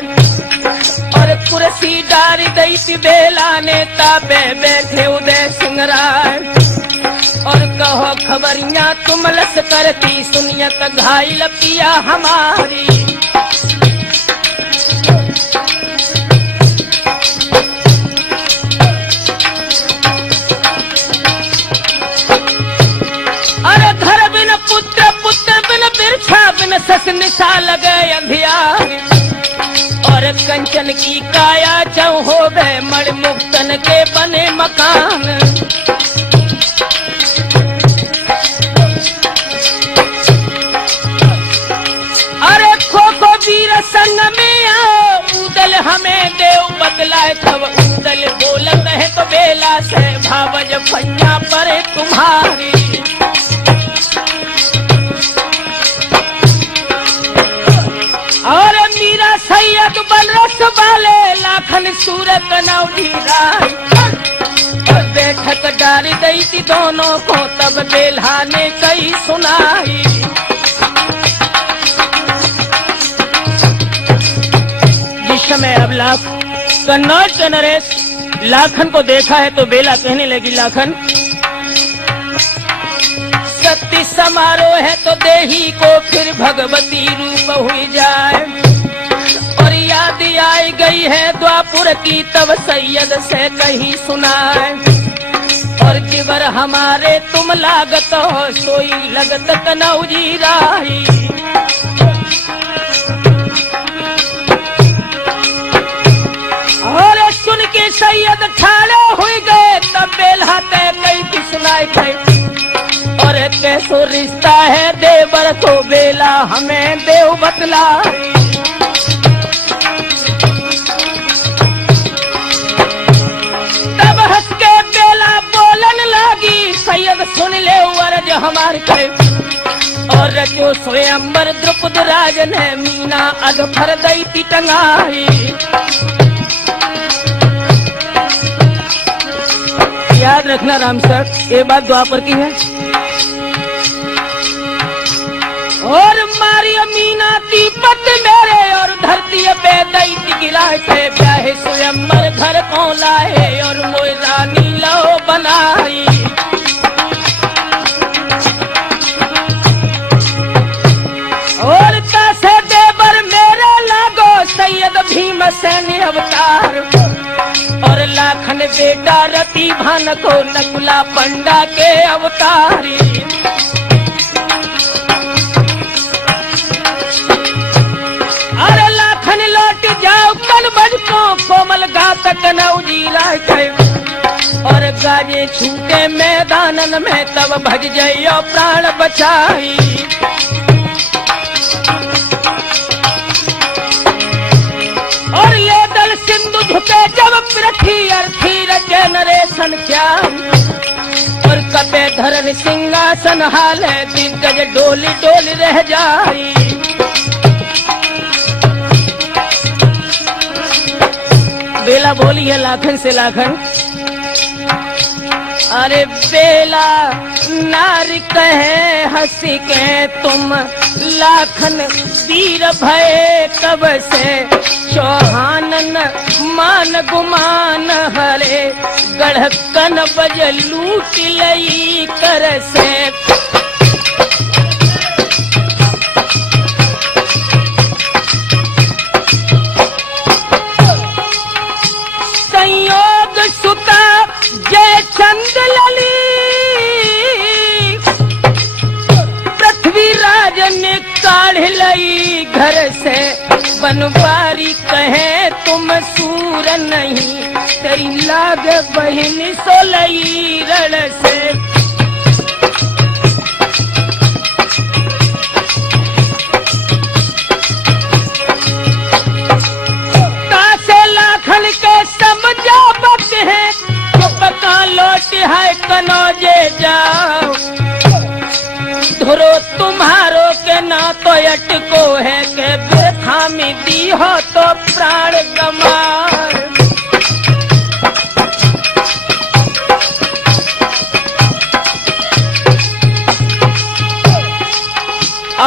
और कुर्सी डारी दई थी बेला ने ताबे बैठे उदय सिंह राय। और कहो खबरियां तुम लस करती सुनियत घायल पिया हमारी। अरे घर बिन पुत्र पुत्र बिन बिरछा बिन सस निशा लगे अंधियार। और कंचन की काया चौ हो गए मण मुक्तन के बने मकान। अरे खो खो वीर संग में आओ उदल हमें देव बतलाए। तब उदल बोलत है तो बेला से भावज फैया पर तुम्हारी। और मीरा सैयद बनरस वाले लाखन सूरत नौधी राय। और बैठक डारी दई थी दोनों को तब बेल्हा ने कई सुनाई। जिस समय अब लाख कन्नौज के नरेश लाखन को देखा है तो बेला कहने लगी लाखन सती समारोह है तो देही को फिर भगवती रूप हुई जाए। और याद आई गई है द्वापुर की तब सैयद से कहीं सुनाए। और जिगर हमारे तुम लागत हो सोई लगत कनौजी राही। और सुन के सैयद ठाड़े हुई गए तब बेल्हा तय कई सुनाई थे। और कैसो रिश्ता है देवर को बेला हमें देव बतलाई। तब हंस के बेला बोलन लगी सैयद सुन ले वर्ज हमार के। और जो स्वयंवर द्रुपद राज ने मीना अधफर दई थी टंगाई। याद रखना राम सर ये बात द्वापर की है। और मारी मीना दीपत मेरे और धरती पे दई गिराए थे। ब्याहे स्वयंवर घर को लाए और मोई रानी लो बनाई। और कैसे देवर मेरे लागो सैयद भीमसेन अवतार। और लाखन बेटा रति भान को नकुला पंडा के अवतारी। अरे लाखन लौट जाओ कल बज को कोमल घातक नौजी राय। और गाजे छूटे मैदानन में तब भज जाइयो प्राण बचाई। और ये दल सिंधु झुके जब पृथ्वी अर्थी रचे नरेशन श्याम। और कपे धरन सिंहासन हाल है दिग्गज डोली डोली रह जाई। बेला बोली है लाखन से लाखन अरे बेला नार कहे हंस के तुम लाखन वीर भय कब से चौहानन मान गुमान हरे गढ़कन बज लूट लई कर से संयोग सुता जय चंद लली पृथ्वीराज ने काढ़ लई घर से बनवारी कहे तुम सूर नहीं तेरी लाग बहिन सोलई रण से तासे लाखन के समझा बक है पका लौट है कनौजे जाओ धुरो तुम्हारो के ना तो अटको है के बेखामी दी हो तो प्राण कमार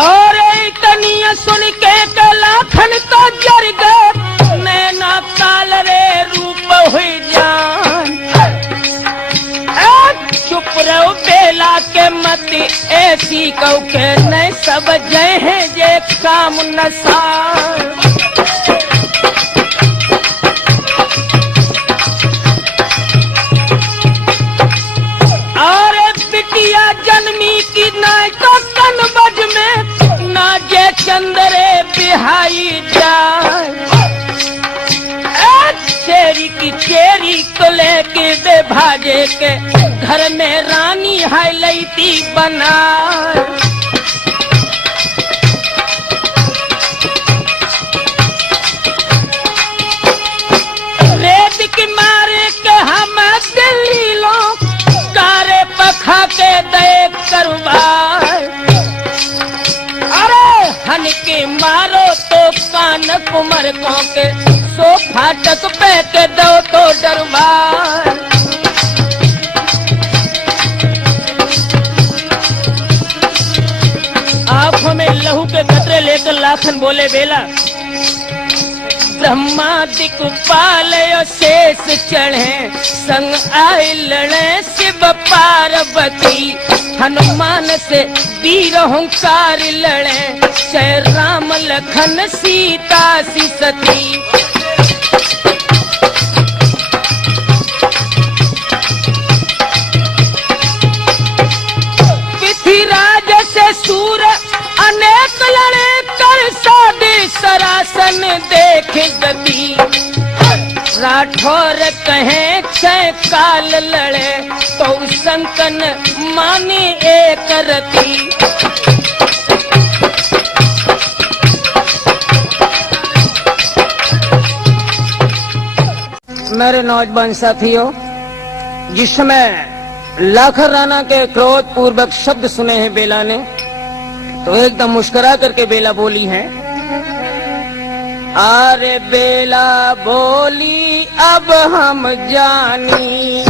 और तनिया सुन के लाखन तो जर गए नैना काल रे रूप हुई जान चुप रहो बेला के मत ऐसी कौ के न सब जय है जे काम नसार और बिटिया जन्मी की ना तो कन बज में ना जे चंदरे बिहाई जाए चेरी की चेरी को लेके दे भाजे के घर में रानी है लईती बना रेत की मारे के हम दिल्ली लोग कारे पखा के दे करवाए अरे हन के मारो तो कान कुमर को के सो फाटक पे के दो तो दरबार आंखों में लहू के कतरे लेकर लाखन बोले बेला ब्रह्मा दिक्पाल शेष चढ़े संग आए लड़े शिव पार्वती हनुमान से वीर हुंकार लड़े जय राम लखन सीता सी सती पृथ्वीराज से सूर अनेक लड़े कर सादे सरासन देख गति राठौर कहे छह काल लड़े तो संकन माने एक रति मेरे नौजवान साथियों जिस समय लाखन राणा के क्रोध पूर्वक शब्द सुने हैं बेला ने तो एकदम मुस्कुरा करके बेला बोली है अरे बेला बोली अब हम जानी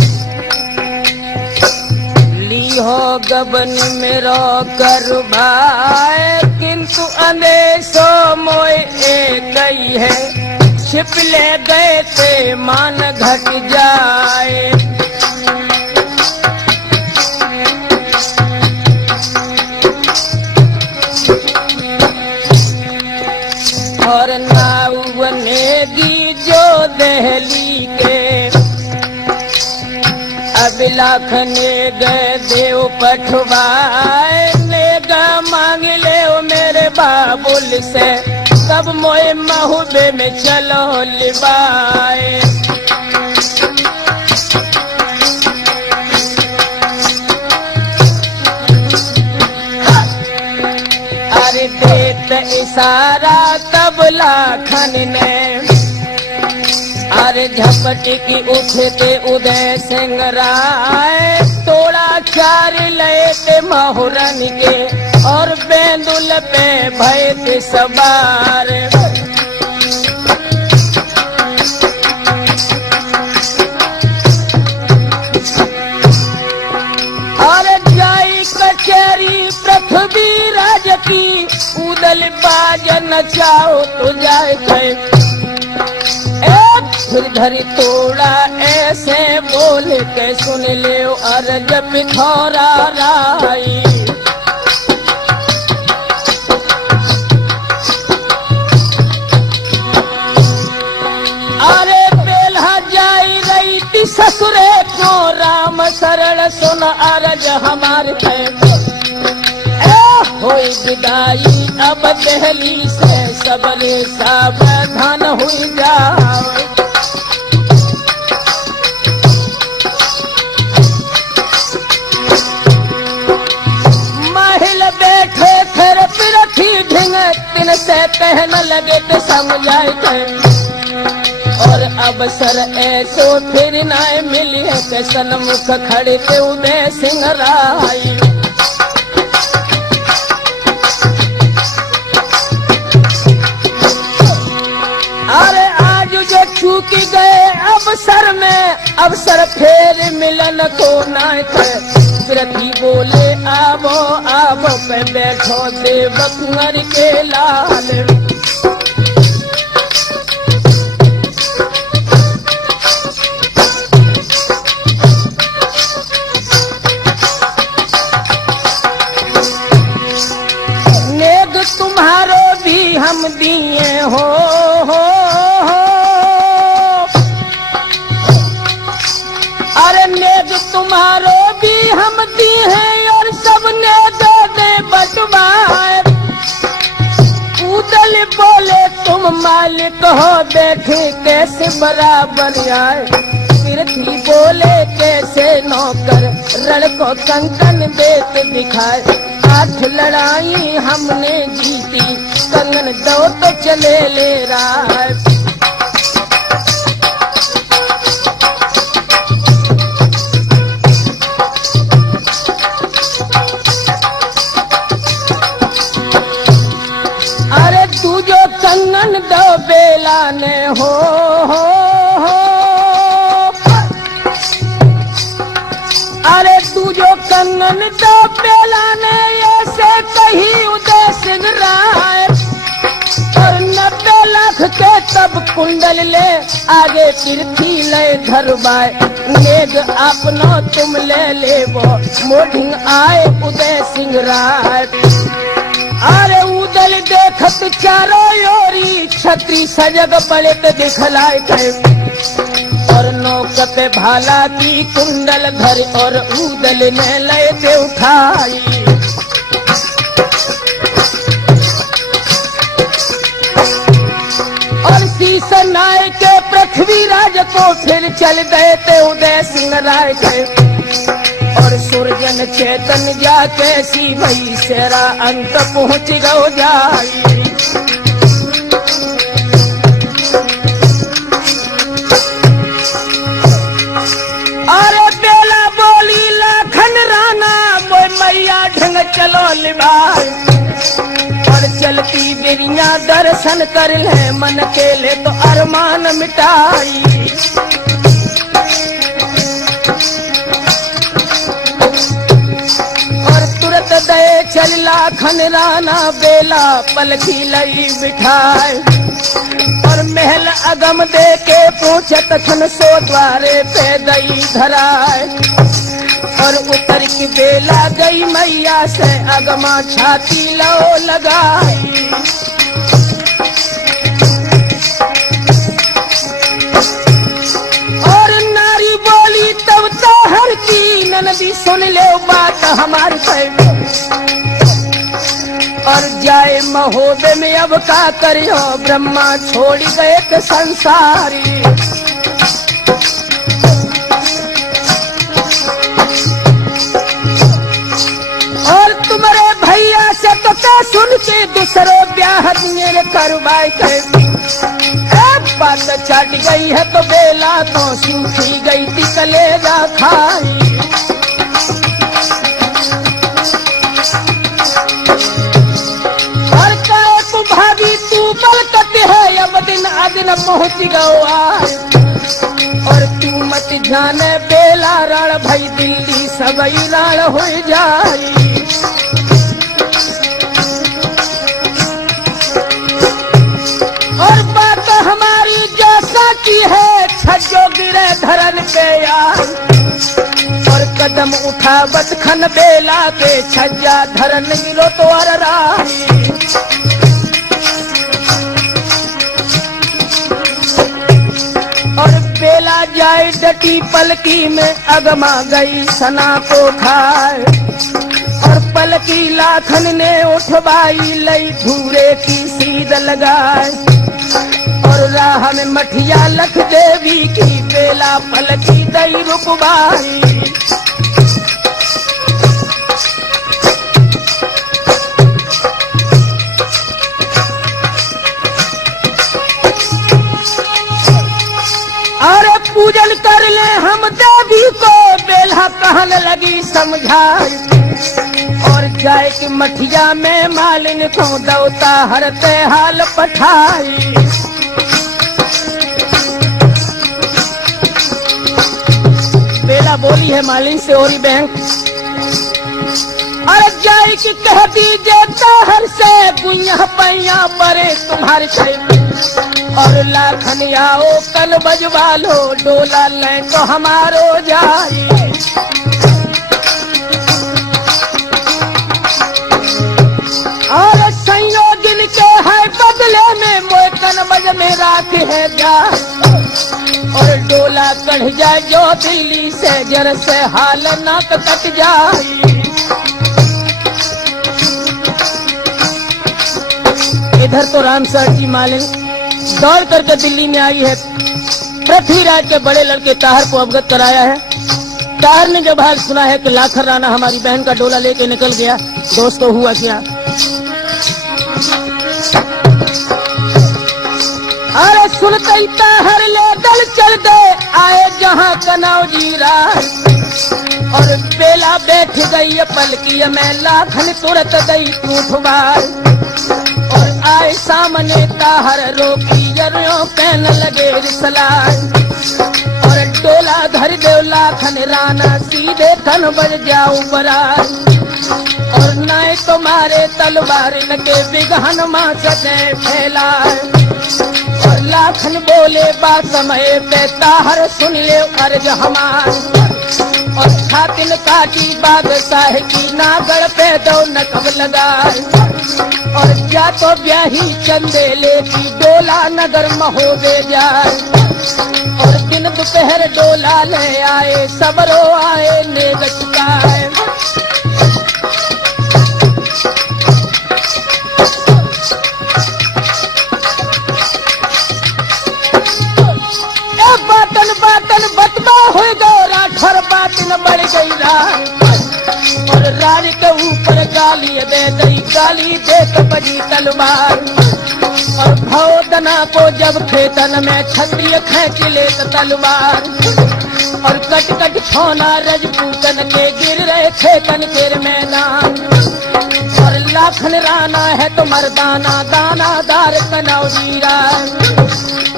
ली हो गबन मेरो कर भाई किंतु अंदेशो मोए एक ही है छिप ले गए थे मान घट जाए और नाव बनेगी जो दहली के अब लाखने गए देव पठवाए नेगा मांग ले मेरे बाबुल से सब मोए महबे में चलो लिबाए अरे देत इशारा तब लाखन ने अरे झपटी की उठते उदय सिंह राय तोड़ा चार लेते महुरन के और बेंदुल पे भय थे सवार पृथ्वी राज की उदल बाज नचाओ तो जाए गए। फिर धरी तोड़ा ऐसे बोल के सुन ले अर्ज पिथौरा राई। अरे बेल्हा जाई रही थी ससुरे को राम शरण सुन अर्ज हमारे होई विदाई अब दहली से सबरे सावधान हुई जाओ। महल बैठे फिर पिरथी ढिंग तिन से कहन लगे तो समझाए थे और अवसर ऐसो फिर न मिली है के सन्मुख खड़े थे उदय सिंह राय। अरे आज जो चूकी गए अवसर में अवसर फिर मिलन को ना थे। पृथ्वी बोले आवो आवो पे बैठो देव कुंवर के लाल। नेग तुम्हारो भी हम दिए हो अरे नेग तुम्हारो भी हम दी हैं और सबने दे दे बटवाए। उदल बोले तुम मालिक हो देखे कैसे बराबर आए। पृथ्वी बोले कैसे नौकर रण को कंकन देते दिखाए। 8 लड़ाई हमने जीती कंगन दो तो चले ले रहा है। अरे तू जो कंगन दो बेला ने हो अरे तू जो कंगन दो बेला ने ऐसे कही उदय सिंह राय। और 90 लाख के तब कुंडल ले आगे पृथ्वी ले धरवाए। नेग अपनो तुम ले वो मोढ़िंग आए उदय सिंह राय। अरे उदल देखत चारों ओरी छत्री सजग पड़े तो दिखलाए थे और नौकत भाला की कुंडल धर और उदल ने लेते उठाई। और शीश नाय के पृथ्वी राज को फिर चल गए थे उदय सिंह राय थे। और सुरजन चेतन जा कैसी भई सेरा अंत पहुंच गो जाई। अरे बेला बोली लाखन राना वो मैया ढंग चलो लिबाई। और चलती बेरिया दर्शन कर ले मन के ले तो अरमान मिटाई। दे चल लाखन राना बेला पलकी लई बिठाए। और महल अगम दे के पूछत थन सो द्वारे पे दई धराए। और उतर की बेला गई मैया से अगमा छाती लो लगाई। और नारी बोली तब तो हर की ननदी सुन ले बात हमारी पे। और जाए महोदय में अब का करियो ब्रह्मा छोड़ गए थे संसारी। और तुम्हारे भैया से तो क्या सुन के दूसरे ब्याह दिए करवाए थे। बात छट गई है तो बेला तो सूखी गई थी कलेजा खाई। भाभी तू बलकत है अब दिन आदिन पहुंच गवा। और तू मत जाने बेला रण भई दिल्ली सबई रण हो जाई। कदम उठावत खन बेला के छज्जा धरन गिरो तो अरराही। और बेला जाए डटी पलकी में अगमा गई सना को खाए। और पलकी लाखन ने उठवाई लई धूरे की सीध लगाए। और राह में मठिया लख देवी की बेला पलकी दई रुकवाई। अरे पूजन कर ले हम देवी को बेला कहन लगी समझाई। और जाए कि मठिया में मालिन को दौता हरते हाल पठाई। बेला बोली है मालिन से ओरी बैंक। अरे जाए कि कह दीजिए ताहर से गुइया पैया परे तुम्हारे से। और लाखन आओ कल बजवा लो डोला ले तो हमारो जाए। और संयोगिन के है बदले में मोकन बज में रात है जा। और डोला कढ़ जाए जो दिल्ली से जर से हाल नाक कट जाए। इधर तो रामसर जी मालिन दौड़ करके दिल्ली में आई है। पृथ्वीराज के बड़े लड़के ताहर को अवगत कराया है। ताहर ने जब हाल सुना है कि लाखन राणा हमारी बहन का डोला लेके निकल गया, दोस्त को हुआ क्या। अरे सुनते ही ताहर ले दल चल गए आए जहाँ कनौजी राय। और बेला बैठ गई पलकी में लाखन तुरंत गई टूटवार। और आए सामने ताहर रोकी जरियों कहने लगे रिसलाय। और डोला धर दो लाखन राणा सीधे खन बज जाऊं बरार। और नाय तुम्हारे तलवार के बिगहन मां सके फैलाए। और लाखन बोले बात समय पे ताहर सुन ले अर्ज हमार। और खातिन काटी बादशाह की नागड़ पे दो नकब लगाए। और क्या तो ब्याही चंदेले की डोला नगर महोदय जाए। और दिन दोपहर डोला ले आए सबरो आए नेग चुकाए। बातन बातन बतबा हो गो राठौर बातन बढ़ गई रात। और राज के ऊपर गाली दे गई गाली देख बजी तलवार। और भौदना को जब खेतन में क्षत्रिय खींच ले तलवार। और कट कट छोना रजपूतन के गिर रहे खेतन के मैदान। और लाखन राणा है तो मर्दाना दानादार कनौजी राय।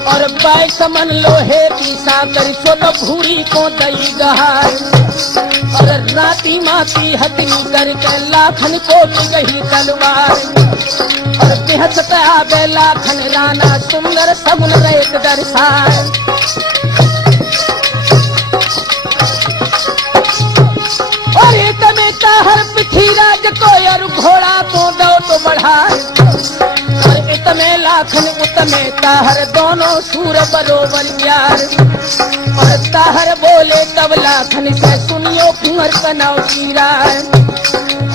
और बाई समन लोहे की साकर चोलो भूरी को दई गहार। और राती माती हथनी करके लाखन को गही तलवार। और बेहद आवे लाखन राणा सुंदर सगुन रेत दर्शाए। और एक में ताहर पृथ्वीराज को और घोड़ा को दो तो बढ़ाए। और इतने लाखन उतने ताहर दोनों सूर बरोबर प्यार। और ताहर बोले तब लाखन से सुनियो कुंवर कनौजी राय।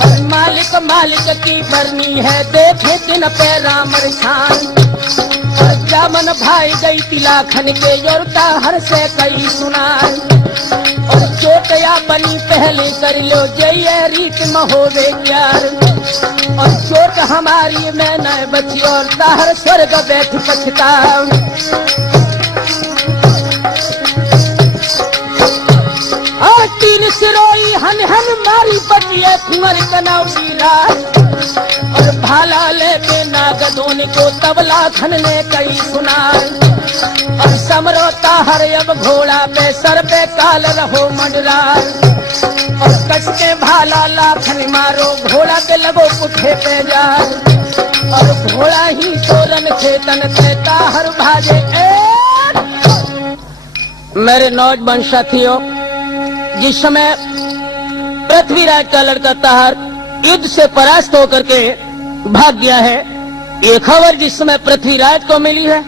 और मालिक मालिक की बरनी है देखे दिन पे रामर छान। और जामन भाई गई थी लाखन के और ताहर से कई सुनाए। और चोटया बनी पहले कर लो जय रीत महोदय प्यार। और चोट हमारी में न बची और ताहर स्वर्ग बैठ पछता। और तीन सिरोई हन हन मारी बचिए कुंवर कनौजी राय। और भाला लेके नागदोन को तब लाखन ने कई सुनाए। और समरो ताहर अब घोड़ा पे सर पे काल रहो मंडराय। और कस के भाला लाखन मारो घोड़ा के लगो पुठे पे जाए। और घोड़ा ही सोलन खेतन से ताहर भाजे। मेरे नौजवान साथियों, जिस समय पृथ्वीराज का लड़का ताहर युद्ध से परास्त होकर के भाग गया है। ये खबर जिस समय पृथ्वीराज को मिली है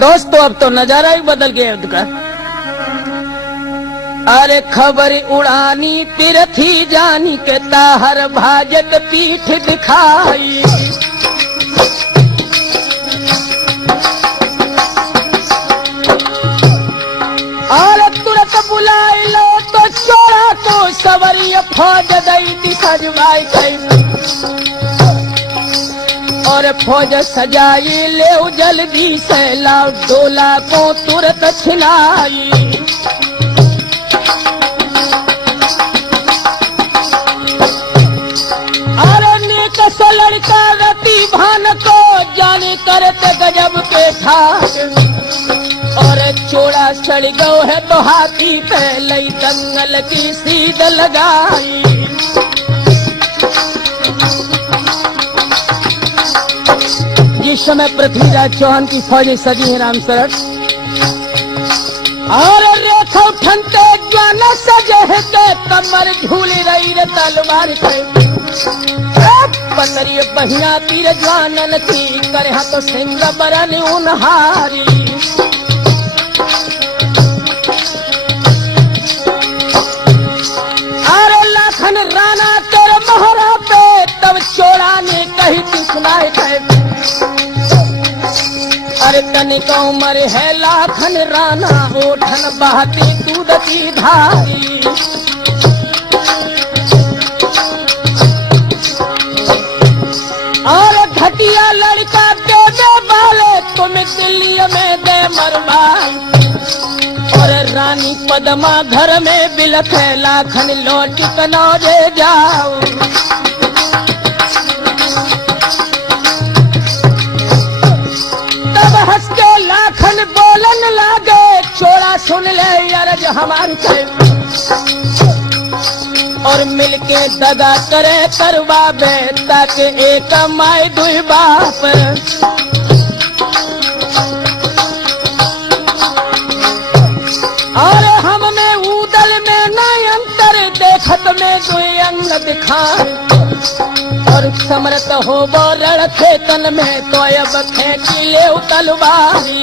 दोस्तों, अब तो नजारा ही बदल गया युद्ध का। अरे खबर उड़ानी पृथ्वी जानी के ताहर भाजत पीठ दिखाई। और तुरंत बुलाई लो तो चोरा तो सवरी फौज दी सजवाई गई। और फौज सजाई ले जल्दी से लाओ डोला को तुरंत छिनाई। अरे नेक से लड़का रति भान को जाने करते गजब के ठाक। और चोड़ा सड़ गो है तो हाथी पे लई दंगल की सीध लगाई। जिस समय पृथ्वीराज चौहान की फौजें सजी है राम सरट, और रेखा उठनते ज्वान सजे है के कमर झूली रही रे तलवार पे। पतरी बहिया तीर ज्वानन की करे तो सिंह बरन उनहारी। लाखन राना तेरे मोहरा पे तब चोड़ा ने कही सुनाए थे। अरे तनिक उमर है लाखन राना ओठन बहती दूध की धारी। और घटिया लड़का दे दे वाले तुम दिल्ली में दे मरवाई। और रानी पद्मा घर में बिलख लाखन लौट कनौजे जाओ। तब हंस के लाखन बोलन लागे चोड़ा सुन ले अरज हमारी के। और मिलके दगा करे करवा बे ताकि एक माई दुई बाप। और हम में उदल में न अंतर देखत में दुई अंग दिखाए। और समरत हो वो लड़के तन में तो अब फेंकी ले तलवारी।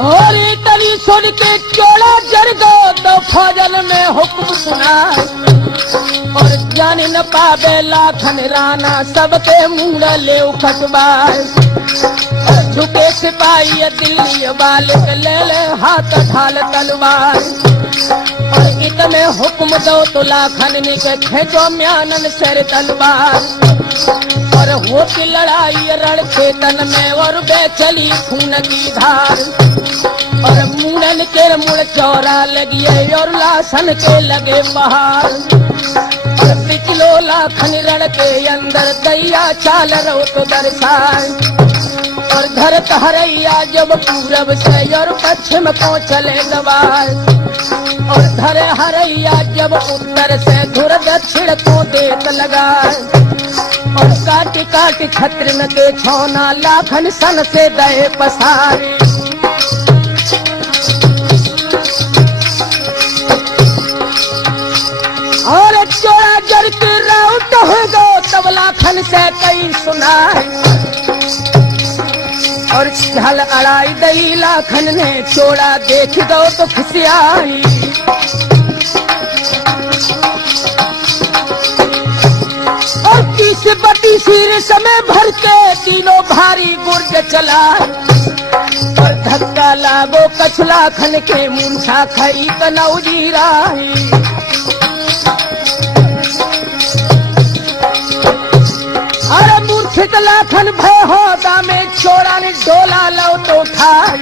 और तली सुन के चोड़ा जर गो तो फौजन में हुक्म सुना। और जान न पावे लाखन राना सबके मुंह ले उखटवाए। झुके सिपाही दिल्ली बालिक ले ले हाथ ढाल तलवार। और इतने हुक्म दो तो लाखन ने के खेचो म्यानन सर तलवार। और होती लड़ाई रण खेतन में और बेचली खून की धार। और मुड़न के मुड़ चौरा लगिए और लाशन के लगे पहाड़। और पिछलो लाखन रण के अंदर दैया चाल रो तो दर्शाए। और घर हरैया जब पूरब से और पश्चिम को चले गवार। और धर हरैया जब उत्तर से धुर दक्षिण को देख लगाए। और काटी काटी छत्र में के छौना लाखन सन से गए पसारे। और चोरा जर के राउत हो गो तब लाखन से कई सुनाए। और ढल अड़ाई दई लाखन ने चोड़ा देख दो तो खुशियाई। और 30-32 समय भर के तीनों भारी गुर्ज चला। और धक्का लागो कछ लाखन के मूंछा खई कनौजी राही। अरे मूर्छित लाखन भय होदा में चोड़ा ने डोला लो तो उठाए।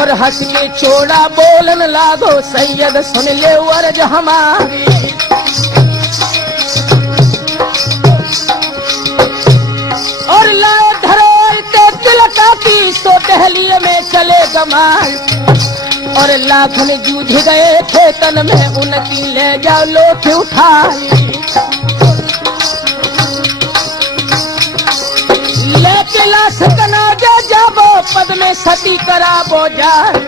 और हंस के चोड़ा बोलन लागो सैयद सुन ले अर्ज हमारी। और लाए धरोते तिलकाती सो दहली में चले गमाए। और लाखन जूझ गए थे तन में उनकी ले जाओ लोट उठाई। लाश कनाजा जाबो पद में सती कराबो जाए।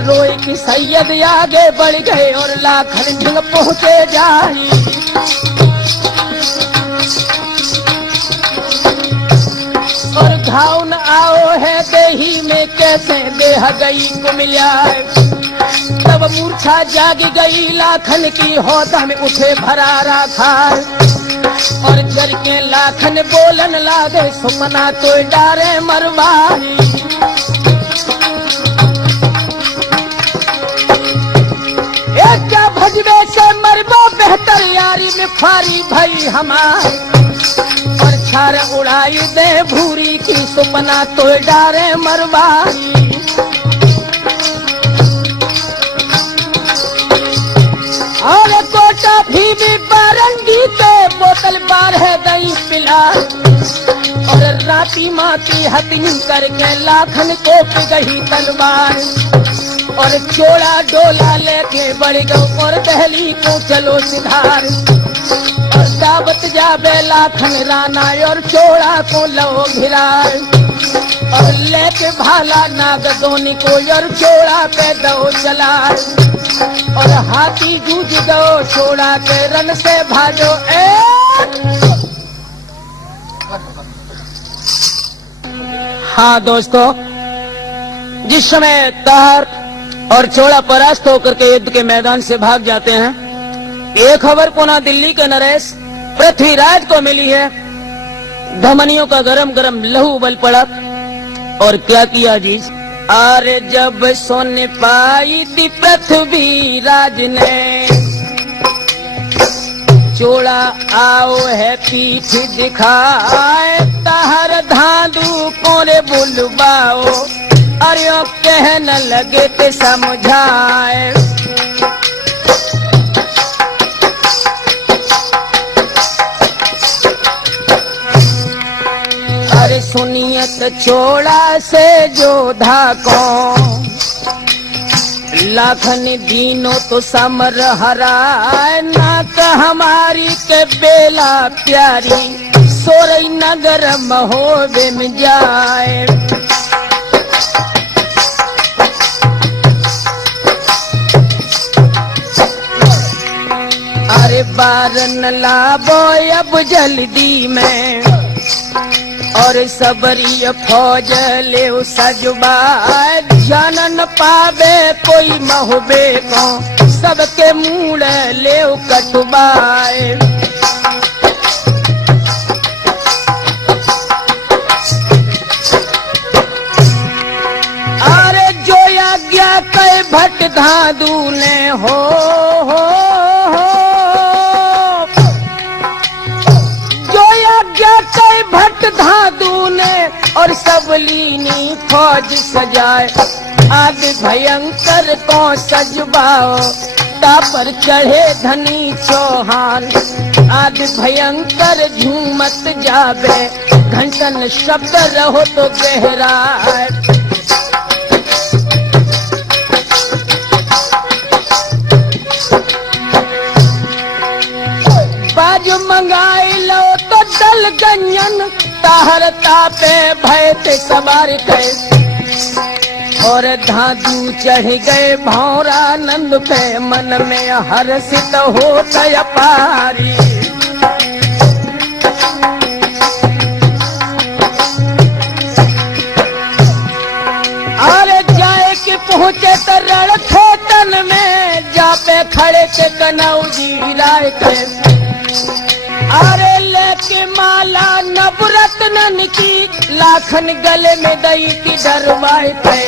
रोए कि सैयद आगे बढ़ गए और लाखन जंग पहुंचे जाई। और घाव न आओ है देही में कैसे देह गई कुमिल्याए। तब मूर्छा जाग गई लाखन की होदा में उठे भरारा खार। और जर के लाखन बोलन लागे सुमना तो डारे मरवाई। क्या भजबे से मरबो बेहतर यारी में फारी भई हमार। और छार उड़ाई दे भूरी की सुमना तो डारे मरवाई। और कोटा भी बारंगी के बोतल बार है दही पिला। और राती माती हथिनी करके लाखन को गई तलवार। और चोड़ा डोला लेके बढ़ गो और दहली को चलो सिधार। और दावत जाबे लाखन राना और चोड़ा को लो घिरार। और लेके भाला नाग दोनी को और चोड़ा पे दो चलार। और हाथी जूझ गो चोड़ा के रन से भाजो ए। हाँ दोस्तों, जिस समय तार और चोड़ा परास्त होकर के युद्ध के मैदान से भाग जाते हैं, ये खबर पुनः दिल्ली के नरेश पृथ्वीराज को मिली है। धमनियों का गरम गरम लहू उबल पड़ा और क्या किया जी। अरे जब सुन पाई थी पृथ्वीराज ने चोड़ा आओ है पीठ दिखाए। ताहर धांधू कोरे बुलवाओ। अरे कहने लगे ते समझाए। अरे सुनियत चोड़ा से जोधा को लाखन दीनो तो समर हराए। नाक हमारी के बेला प्यारी सोरई नगर महोबे में जाए। अरे बारन लाबो अब जल्दी में। और सबरी फौज ले सजबाए। जानन पावे कोई महुबे को सबके मूड़ ले कटवाए। अरे जो आज्ञा कई भट धादू ने हो भट धादू ने और सबलीनी फौज सजाए। आदि भयंकर को सजबाओ तापर चढ़े धनी चौहान। आदि भयंकर झूमत जाबे घंटन शब्द रहो तो गहरा। बाजू मंगाई लो तो दल गंजन ताहर तापे भय ते सवार के। और धादू चढ़ गए भौरा नंद पे मन में हर्षित होत अपारी। अरे जाए कि पहुंचे तो रण खेतन में जापे खड़े के कनौजी राय के। अरे लेके माला नवरत्नन की लाखन गले में दई की डरवाए पे।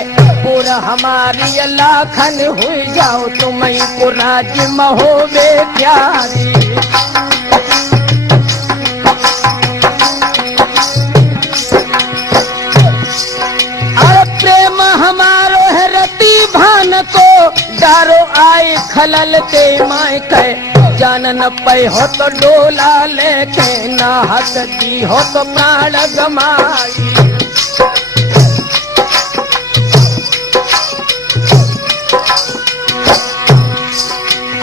पूरा हमारी लाखन हुई जाओ तुम्हें को राज्य महोबे प्यारी। अरे प्रेम हमारो है रति भान को डारो आए खलल के माय के। जानन पे हो तो डोला लेके नाहक दी हो तो प्राण गमाई।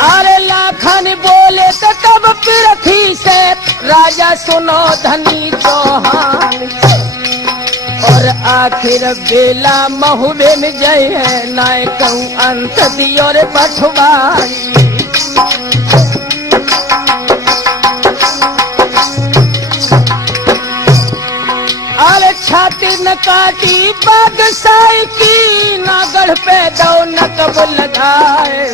अरे लाखन बोले तो तब पृथ्वी से राजा सुनो धनी चौहान। और आखिर बेला महुबे में जय है नाय कहूँ अंत दियोर बठवाई। अरे छाती न काटी बादशाही की ना गढ़ पे दो न कब लगाए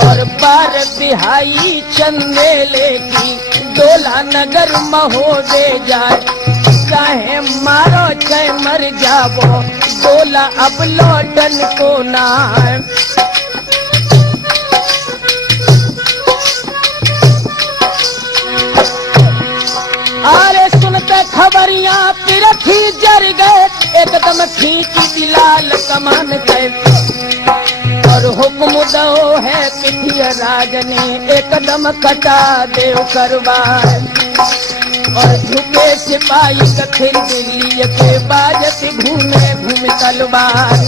और बार बिहाई चंदेले की डोला नगर महो दे जाए चाहे मारो चाहे मर जावो डोला अब लौटन को ना। अरे सुनते खबरियां पिरथी जर गए एकदम खींची दिलाल कमान गए और हुक्म दो है पिथिया राज ने एकदम कटा देव करवाए और झुके सिपाही कथिर दिल्ली के बाजत घूमे घूमे तलवार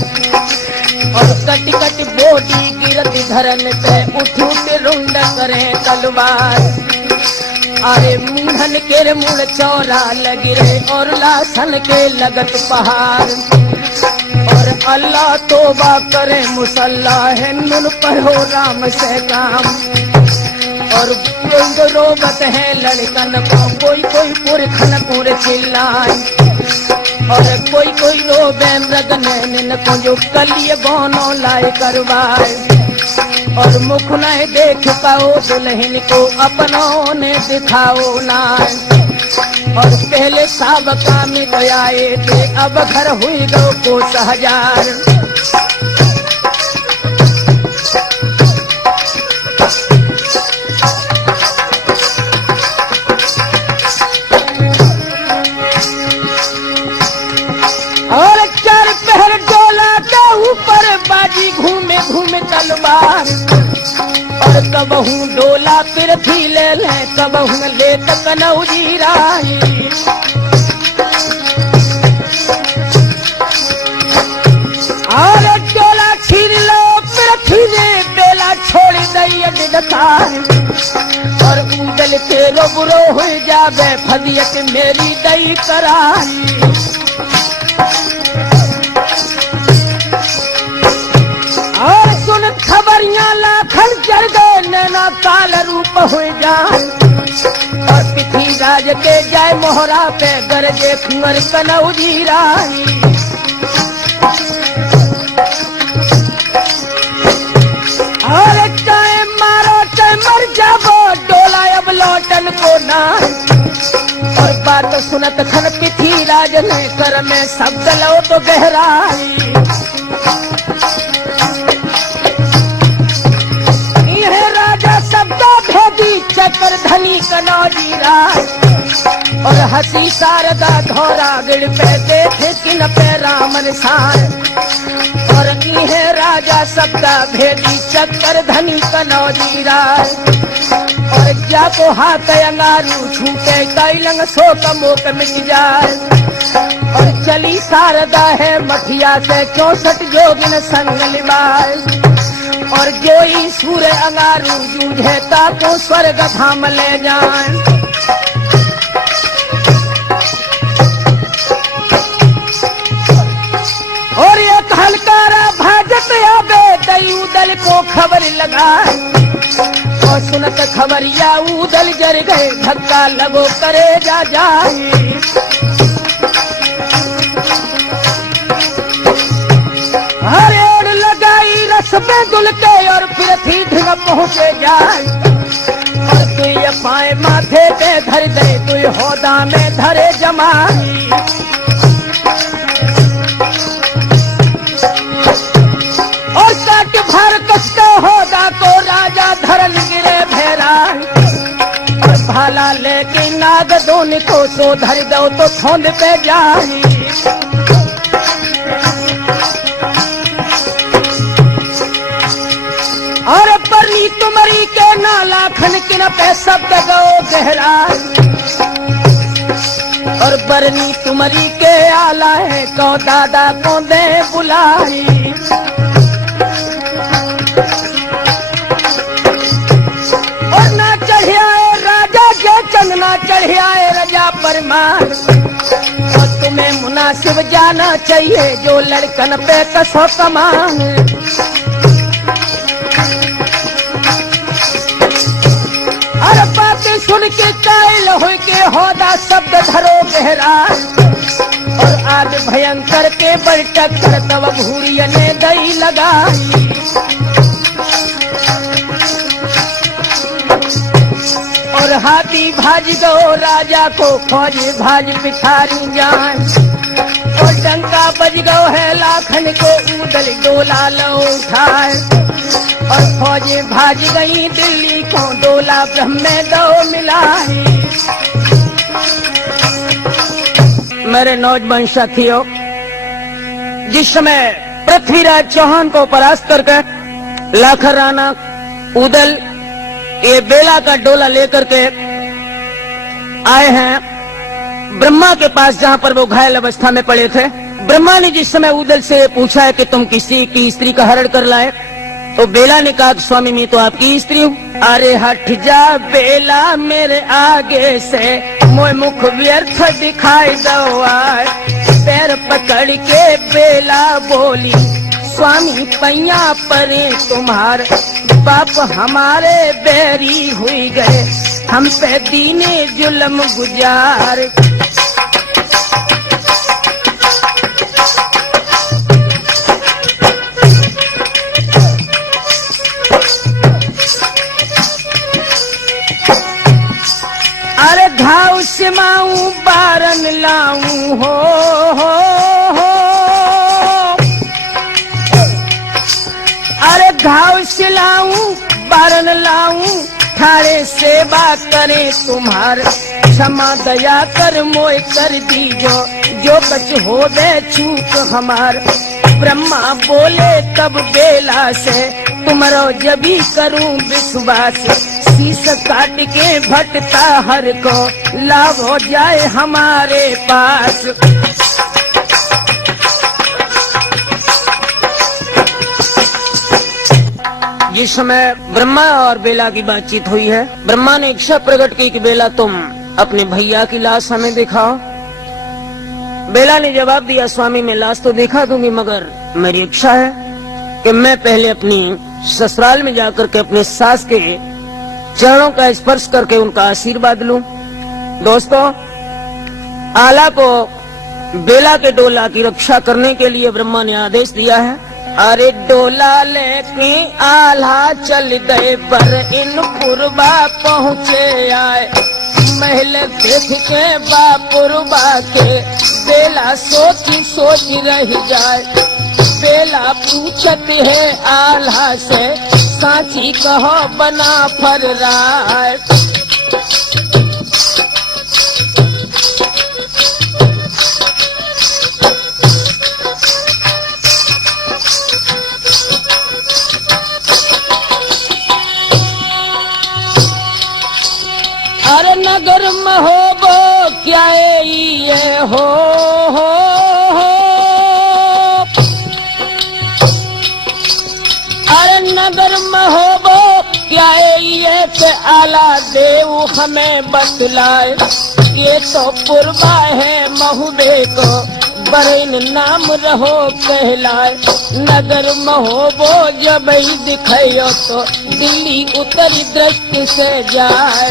और कटी कटी बोटी गिरत धरन पे उठ उठ रुंड करे तलवार। अरे मूढ़न के मुड़ चौरा लगिरे और लासन के लगत पहाड़ और अल्लाह तोबा करे मुसल्ला है नुन पढ़ो राम से काम और रोबत है लड़कन को कोई कोई पुरखन पुर चिल्लाए और कोई कोई रोबे मृग नैन को जो कलिय बोनो लाए करवाए और मुख न देख पाओ दुल्हन को अपनों ने दिखाओ ना और पहले साबका में तो आए थे अब घर हुई दो को हजार। और चार पहर डोला के ऊपर बाजी घूमे घूमे तलवार और कबहू डोला पिरथी ले ले कबहू ले तक नौजी राई और डोला छीन लो पिरथी ने बेला छोड़ दई दिदकार और उदल के बुरो हो जावे फदियत मेरी दई कराई। और सुन खबरियां लाखन चढ़ गए नैना काल रूप हो जाए और पिथी राज के जाए मोहरा पे गरजे कुंवर कनौजी राई और चाहे मारो चाहे मर जावो डोला अब लौटन को ना। और बात सुनत खन पिथी राज ने कर में शब्द लो तो गहराई चक्कर धनी कनौजी राज और हसी शारदा धोरा गिड़ पे देखे किन पे रामन सार और इहे राजा सबका भेदी चक्कर धनी कनौजी राज और जाको हाथ अंगारू छूटे कैलंग शोक मोक मिट जाए और चली शारदा है मठिया से 64 जोगिन संग लिबाए और जोई सूर्य अंगारू जूझे ताको स्वर्ग धाम ले जाए। और एक हलकारा भाजत आवे दई उदल को खबर लगाए और सुनत खबरिया उदल जर गए धक्का लगो करे जा जाए हरे सबे दुल के और फिर थी ढंग पहुँचे जाए और तू ये पाए माथे पे धर दे तू होदा में धरे जमाई और काट भर कसके होदा को राजा धरन गिरे भेरा और भाला लेके नाग दोन को तो धर दो तो छोंद पे जाई। और बरनी तुमरी के नाला खन किन पे शब्द गो गहरा और बरनी तुमरी के आला है को दादा को दे बुलाई और ना चढ़ियाए राजा के चंद ना चढ़ियाए राजा परमार और में मुनासिब जाना चाहिए जो लड़कन पे कसो कमान। अरे बातें सुन के कायल हो के होदा शब्द धरो गहरा और आग भयंकर के बल टक्कर तब भूरिया ने दई लगाई। और हाथी भाज गो राजा को फौज भाज पिछारी जान और डंका बज गो है लाखन को उदल डोला लो उठाए और फौज भाज गई दिल्ली को डोला ब्रह्म में दो मिलाए। मेरे नौजवान साथियों, जिस समय पृथ्वीराज चौहान को परास्त करके लाखन राणा उदल ये बेला का डोला लेकर के आए हैं ब्रह्मा के पास, जहां पर वो घायल अवस्था में पड़े थे। ब्रह्मा ने जिस समय उदल से पूछा है कि तुम किसी की स्त्री का हरण कर लाए, तो बेला ने कहा स्वामी मैं तो आपकी स्त्री हूँ। अरे हट जा बेला मेरे आगे से, मोह मुख व्यर्थ दिखाई दो आए। पैर पकड़ के बेला बोली स्वामी पैया परे तुम्हार, बाप हमारे बैरी हुई गए, हम पे दीने जुल्म गुजार। अरे घाव सिमाऊं बारन लाऊं हो अरे घाव सिलाऊं बारन लाऊं, ठाड़े सेवा करे तुम्हार, क्षमा दया कर मोय कर दीजो, जो कछ हो दे चूक हमार। ब्रह्मा बोले तब बेला से, तुमरो जबी करूं विश्वास, शीश काट के भटता हर को लाभ हो जाए हमारे पास। जिस समय ब्रह्मा और बेला की बातचीत हुई है, ब्रह्मा ने इच्छा प्रकट की कि बेला तुम अपने भैया की लाश हमें दिखाओ। बेला ने जवाब दिया स्वामी मैं लाश तो दिखा दूंगी, मगर मेरी इच्छा है कि मैं पहले अपनी ससुराल में जाकर के अपने सास के चरणों का स्पर्श करके उनका आशीर्वाद लूं। दोस्तों, आला को बेला के डोला की रक्षा करने के लिए ब्रह्मा ने आदेश दिया है। अरे डोला लेके आल्हा चल दे पर इन पुरबा पहुँचे आए, महल देख के बापुरबा के बेला सोची सोच रह जाए। बेला पूछत है आल्हा से, सांची कहो बना फर राय। अरे नगर महोबो क्या ये हो अरे नगर महोबो क्या ये ते आला देव हमें बतलाए। ये तो पुरबा है महुबे को बरेन नाम रहो कहलाए। नगर महोबो जब ही दिखायो तो दिल्ली उतर दृष्टि से जाए।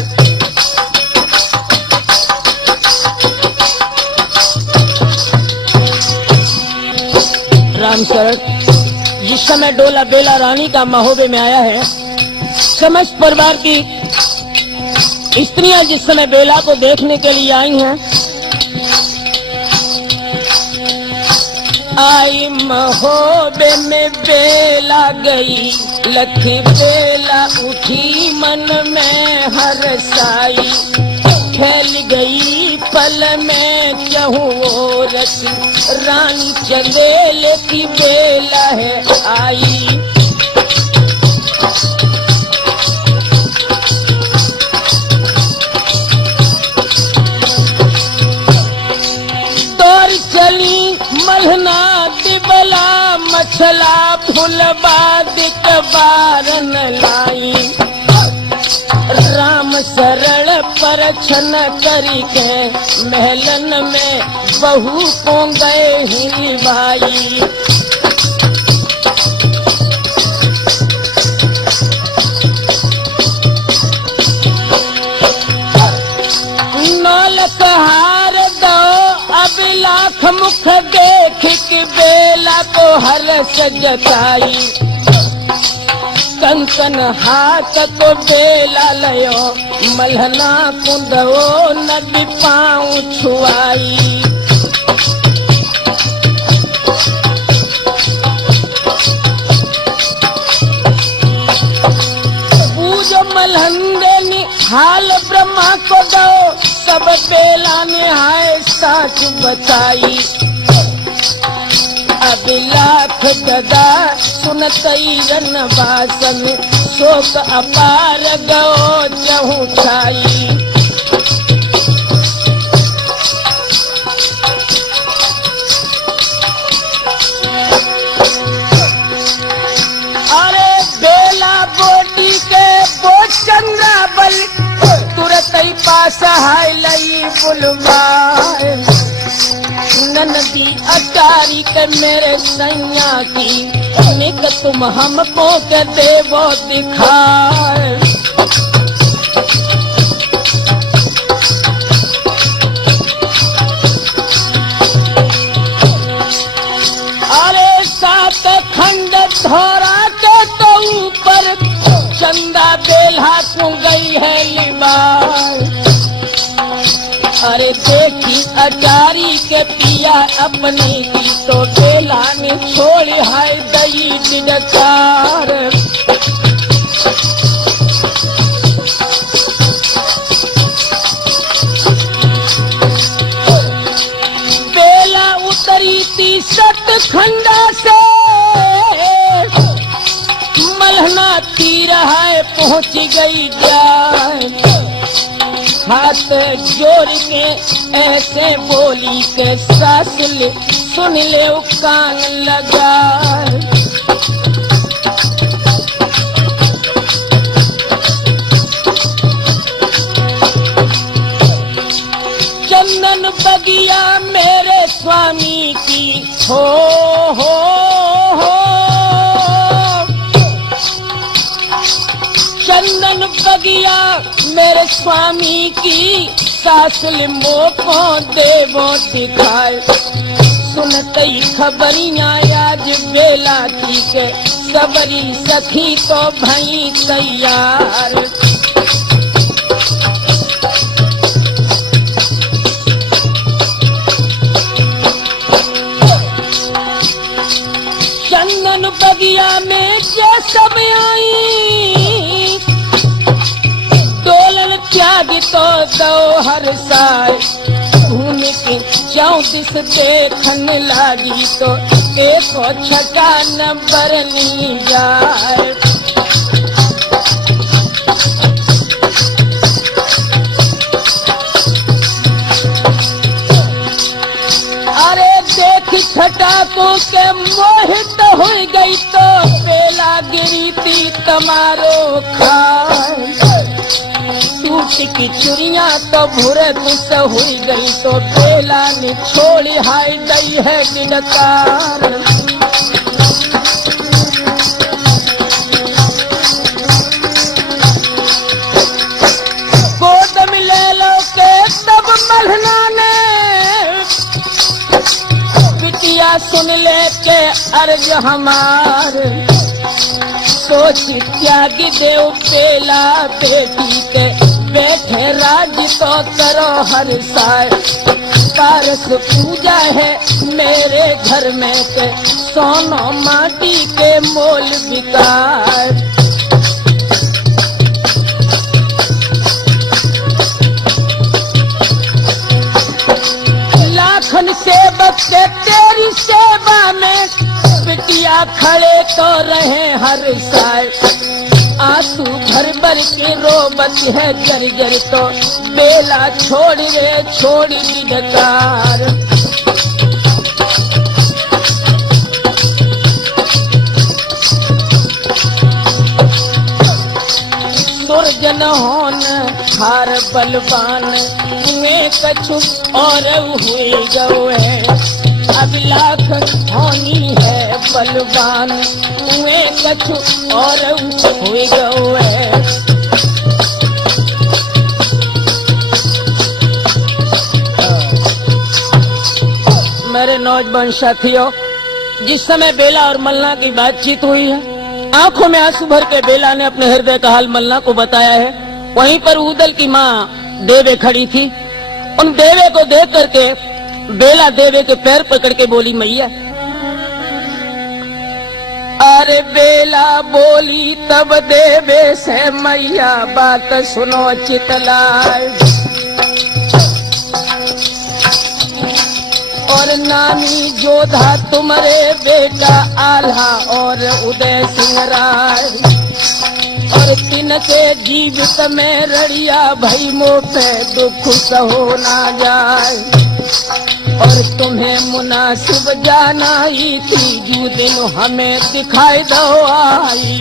राम शरण, जिस समय डोला बेला रानी का महोबे में आया है, समस्त परिवार की स्त्रियां जिस समय बेला को देखने के लिए आई हैं, आई महोबे में बेला गई, लखी बेला उठी मन में हरसाई। फैल गई पल में चहुओ रस, रानी चंदेल की बेला है आई। दौड़ चली मलहना दिबला, मछला फुलबाद बारन लाई। राम सरल परछन करी के महलन में बहू को गए हिलवाई। नौलख हार दो अब लाख मुख देख के बेला को हर्ष जताई। कंकन हाथ को बेला लयो मल्हना कुंदो नदी पाँव छुआई। पूजो मल्हंदे निहाल ब्रह्मा को दो सब बेला निहाय साच बताई। अब लाख गदा सुनतई रन बासन शोक अपार गो जहू छाई। अरे बेला गोटी के बो चंद्रा बल तुरत ही पास हाय लई बुलवाए। ननदी अटारी के मेरे सैया की निक तुम हमको के देवो दिखाए। अरे सात खंड धोरा के तो ऊपर चंदा बेल्हा को गई है लिबार। अरे देखी अटारी के पिया अपनी की तो बेला ने छोड़ी हाय दई डिडकार। बेला उतरी थी सतखंडा से मल्हना तीर हाय पहुंच गई जाए। हाथ जोड़ के ऐसे बोली के सास ले सुन ले कान लगा। चंदन बगिया मेरे स्वामी की हो चंदन बगिया मेरे स्वामी की सास लिम्बो को देवो दिखाए। सुनतई खबरियां आज बेला की के सबरी सखी तो भई तैयार। चंदन बगिया में जो सब आई डोलन त्याग तो दो हर साय। घूम के 34 देखन लागी तो 106 नंबर नी जाए। अरे देख छटाकों के मोहित हो गई तो बेला गिरी थी तमारो खाए। टूट की चुरिया तो भूरे दुस हुई गई तो बेला ने छोड़ी हाय दई है गिरकार। गोद में ले लो के तब मल्हना ने बिटिया सुन ले के अर्ज हमार। सोच त्यागी देव बेला बेटी के बैठे राज तो करो हर साय। पारस पूजा है मेरे घर में के सोनो माटी के मोल बिकार। लाखन सेवक के तेरी सेवा में बिटिया खड़े तो रहे हर साय। आंसू भर भर के रोबत है जर जर तो बेला छोड़ रे छोड़ दिलदार। दुर्जन होन हार बलवान में कछु और हुए गए अब लाख होनी है बलवान में कछु और हुए गए। मेरे नौजवान साथियों, जिस समय बेला और मल्ला की बातचीत हुई है, आंखों में आंसू भर के बेला ने अपने हृदय का हाल मल्ला को बताया है। वहीं पर उदल की माँ देवे खड़ी थी। उन देवे को देख करके बेला देवे के पैर पकड़ के बोली, मैया। अरे बेला बोली तब देवे से, मैया बात सुनो चितलाए। और नामी जोधा तुम्हारे बेटा आल्हा और उदय सिंह राय, और तिनके जीवित में रड़िया भई मोपे दुख सहो ना जाए। और तुम्हें मुनासिब जाना ही थी जो दिन हमें दिखाई दो आई।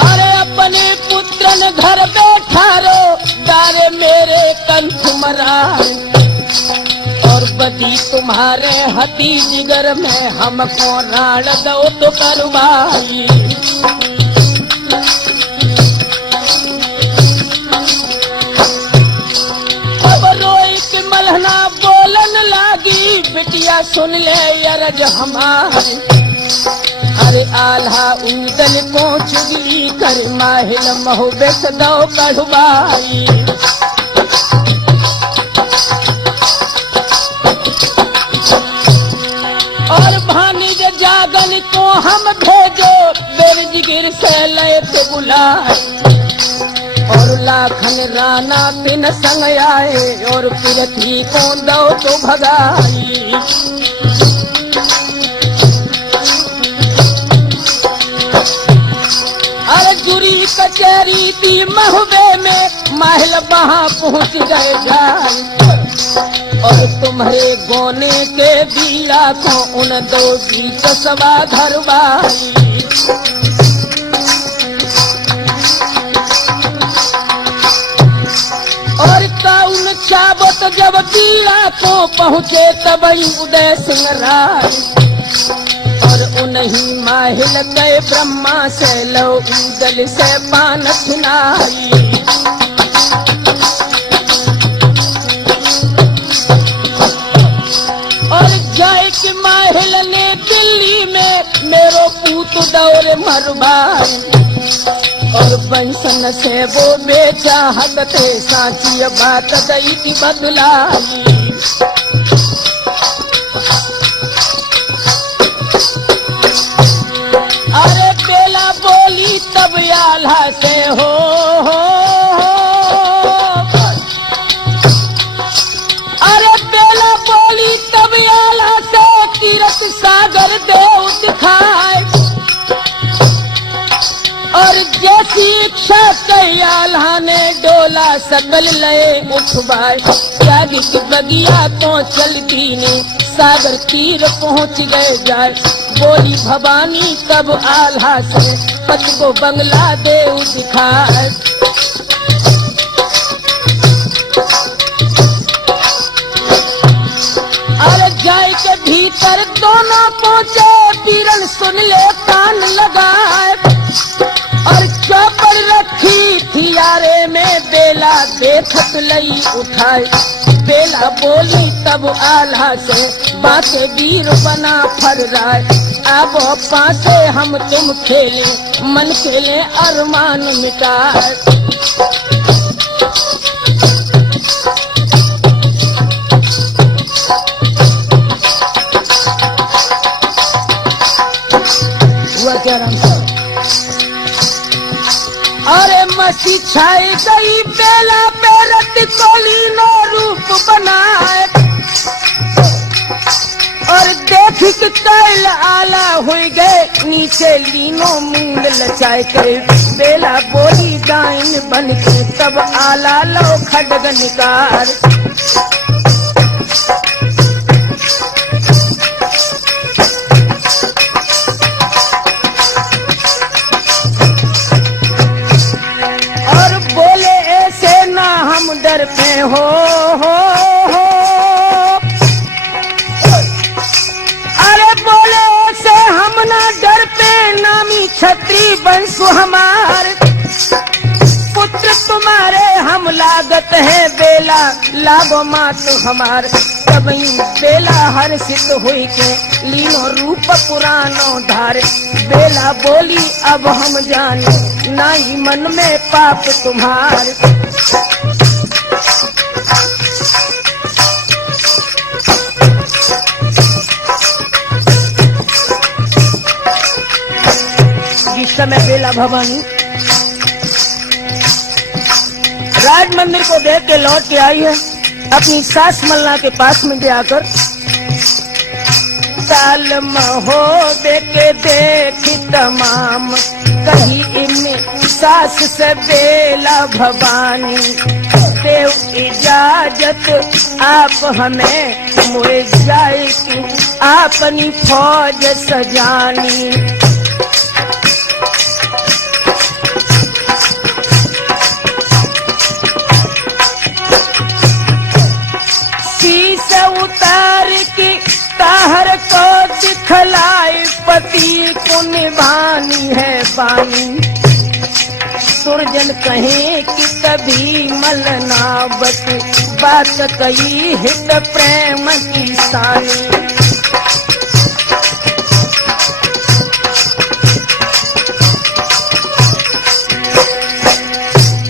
अरे अपने पुत्रन घर बैठा रो दारे मेरे कंठ मराए। और बदी तुम्हारे हती जिगर में हमको राण दो तो करवाई। अब रोई के मलहना बोलन लागी, बिटिया सुन ले अरज हमारी। अरे आल्हा उदल पहुँच गई कर माहिल महु बेच दो कढ़वाई। और भानिज जागन को हम भेजो बेरजिगिर से लयत बुलाए। और लाखन राना पिन संग आए और पृथ्वी को दो तो भगाई। अरे जुरी कचहरी दी महुबे में महल वहां पहुंच गए जाए। और तुम्हारे गोने के बीड़ा को उन दो बीच सवा धरवाई। और काउन चाबत जब बीड़ा को पहुंचे तब उदय सिंह राय। और उन्हीं माहिल गए ब्रह्मा से लो उदल से पान सुनाई। और जय के माहिल ने दिल्ली में मेरो पूत दौरे मरवाई। और बंसन से वो बेचाहत थे सांची बात दई थी बदलाई। अरे बेला बोली तब आल्हा से हो। अरे बेला बोली तब आल्हा से तीरथ सागर देव दिखाए। और जैसी इच्छा कई आल्हा ने डोला सकल लए उठवाए। त्यागी की बगिया तो चलती ने सागर तीर पहुंच गए जाए। बोली भवानी तब आल्हा से पति को बंगला देव दिखाए। अरे जाए के भीतर दोनों पहुंचे पीरन सुन ले कान लगाए। और चौपर रखी थी यारे में बेला देखत लई उठाए। बेला बोली तब आल्हा से बातें वीर बना फर राय। अब पासे हम तुम खेले मन खेले अरमान मिटाए। हुआ क्या राम साहब? अरे मसी छाई गई बेला बेरत कोली नो रूप बनाए। और देख के कैल आला हुई गए नीचे लीनो मूल लचाए के। बेला बोली दाइन बन के तब आला लो खडग निकार। क्षत्रिय वंश हमार, पुत्र तुम्हारे हम लागत है बेला, लाभो मात हमार। तब बेला हर्षित हुई के लीनो रूप पुरानो धारे, बेला बोली अब हम जाने नाई मन में पाप तुम्हारे। जिस समय बेला भवानी राज मंदिर को देख के लौट के आई है, अपनी सास मल्ला के पास में जाकर ताल महोबे के देखी तमाम, कही इनमें सास से बेला भवानी, देव इजाजत आप हमें मुझे जाए की अपनी फौज सजानी। उतार की ताहर को दिखलाई, पति को निभानी है बानी। सुरजन कहे कि तभी मलनावत, बात कही हित प्रेम की सानी।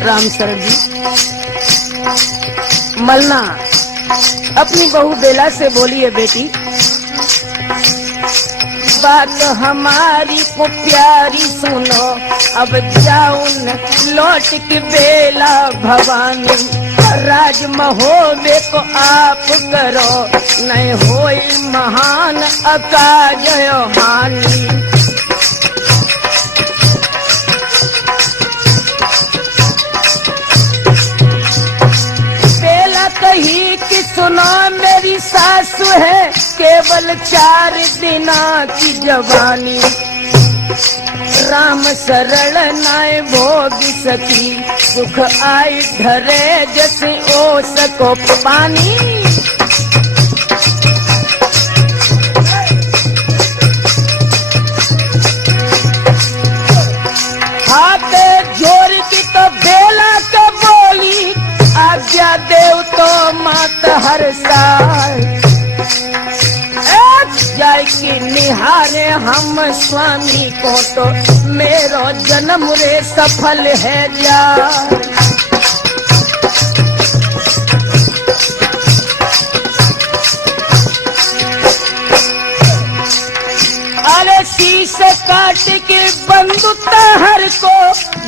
राम शरण जी मलना अपनी बहू बेला से बोली है, बेटी बात हमारी को प्यारी सुनो, अब जाओ न लौट के बेला भवानी, राज महोबे को आप करो, नहीं होई महान अकाज हानि। कही कि सुनो मेरी सासु है केवल 4 दिना की जवानी, राम शरण नाय भोग सकी, सुख आई ढरे जैसे ओ सको पानी। हाथ जोड़ की तो बेला के बोली, आज्ञा देव तो मात हर साल, जाय की निहारे हम स्वामी को, तो मेरो जन्म रे सफल है जा। अरे शीश काट के बंदूक हर को,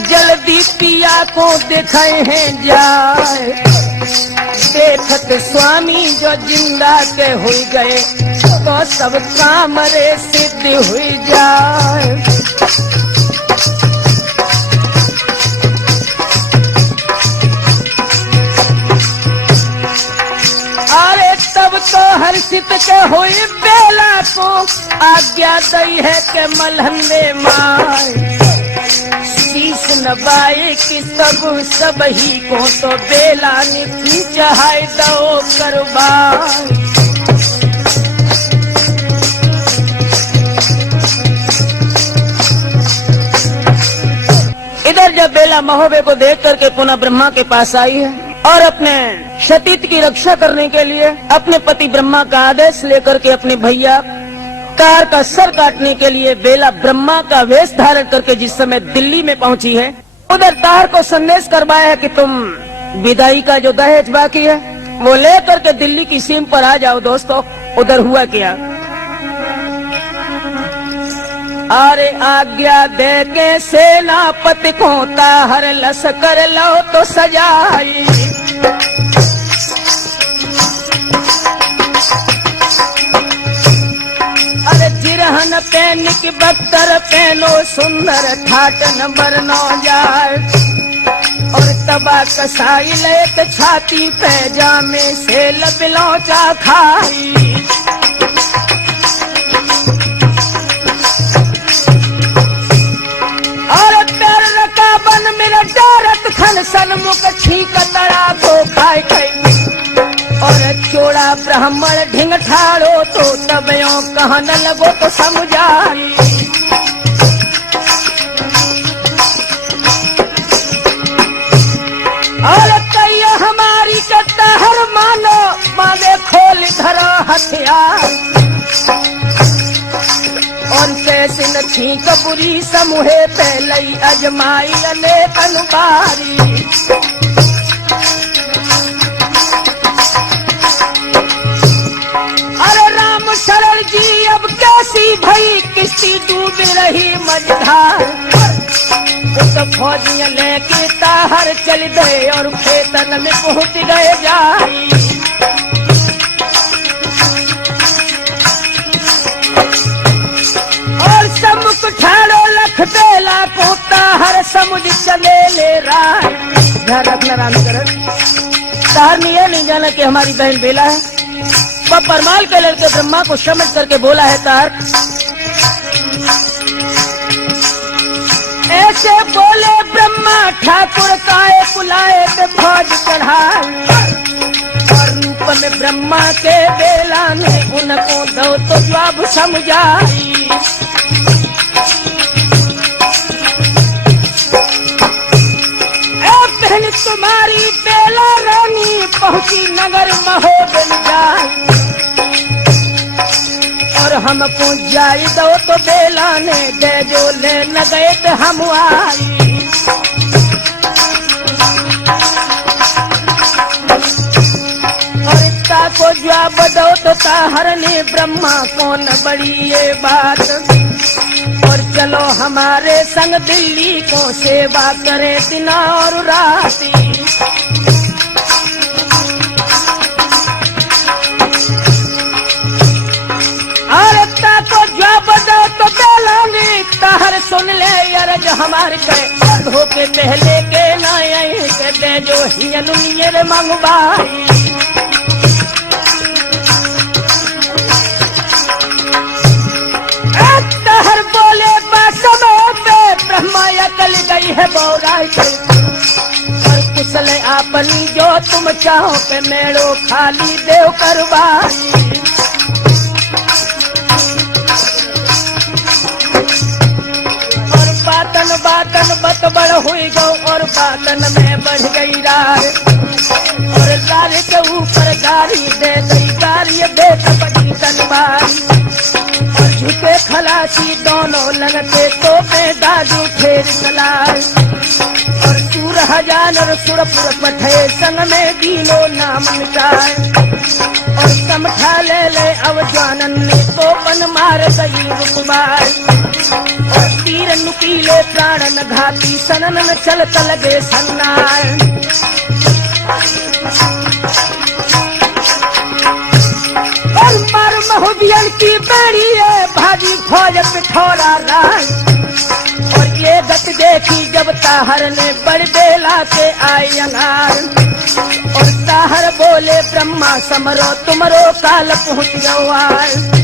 जल्दी पिया को दिखाए हैं जाए, देखत स्वामी जो जिंदा के हुई गए, तो सब काम रे सिद्ध हुई जाए। अरे तब तो हर्षित के हुई बेला को, आज्ञा दई है के मलहंदे माए, शीश नवाए कि सब ही को, तो बेला ने चाहे दो करवाए। इधर जब बेला महोबे को देख करके पुनः ब्रह्मा के पास आई है, और अपने क्षतित की रक्षा करने के लिए अपने पति ब्रह्मा का आदेश लेकर के अपने भैया कार का सर काटने के लिए बेला ब्रह्मा का वेश धारण करके जिस समय दिल्ली में पहुंची है, उधर तार को संदेश करवाया है कि तुम विदाई का जो दहेज बाकी है वो लेकर के दिल्ली की सीम पर आ जाओ। दोस्तों उधर हुआ क्या, अरे आज्ञा दे के सेनापति को ताहर लश्कर लो तो सजाई, अरे जिरहन पहन की बख्तर पहनो, सुंदर ठाटन बरनो जाए, और तबा कसाई लेत छाती पैजामे से लबिलोचा खाई। और पैर रका बन मेरा डारत खन सन्मुख छीक तड़ा को खाए खाई, और चोड़ा ब्राह्मण ढिंग ठाड़ो तो तब यो कहन लगो तो समझाई। दिन छींक बुरी समूहे पहलई अजमाई अनेक अनुबारी। अरे राम शरण जी अब कैसी भई किस्ती डूब रही मझधार। तो फौजियां लेके ताहर चल गए और खेतन में पहुंच गए जाई। और समुख ठाड़ो लख बेला को ताहर समुझ चले ले राय। ध्यान रखना रामचरण, ताहर ने यह नहीं जाना कि हमारी बहन बेला है। वह परमाल के लड़के ब्रह्मा को समझ करके बोला है ताहर। ऐसे बोले ब्रह्मा ठाकुर काए बुलाए पे फौज चढ़ाए। और रूप में ब्रह्मा के बेला ने उनको दो तो जवाब समझाई। बहन तुम्हारी बेला रानी पहुंची नगर महोदय जाए। और हम पहुंच जाई दो तो बेला ने दे जो ले न गए तो हम आई। और इतना को जवाब दो तो ताहर ने ब्रह्मा कौन बड़ी ये बात। और चलो हमारे संग दिल्ली को सेवा करे दिन और राती। को जवाब दो तो बेलांगी ताहर सुन ले अरज हमारे के धोखे पहले के ना आई के दे जो हियनुनियर मंगवाई। ताहर बोले बासमो पे ब्रह्मा अकल गई है बोराई के। और कुशल आपनी जो तुम चाहो पे मेड़ो खाली देव करवाई। बातन बत बड़ हुई गो और बातन में बढ़ गई राय। और रार के ऊपर गाड़ी दे गई गाड़ी बेट बड़ी तलवारी। और झुके खलासी दोनों लगते तो पे दादू फेर चलाए। और सूर हजार सुरपुर पठे संग में दीनो नाम मिटाए। और समठा ले अब जानन ने तो पन मार गई रुकबाई। और तीर नुकीले प्राणन घाती सनन चल लगे सन्नाय। और मार महुदियन की बेड़ी है भाजी फौज पिठौरा राय। और ये गत देखी जब ताहर ने बड़ बेला के आई अंगार। और ताहर बोले ब्रह्मा समरो तुमरो काल पहुंच गवार।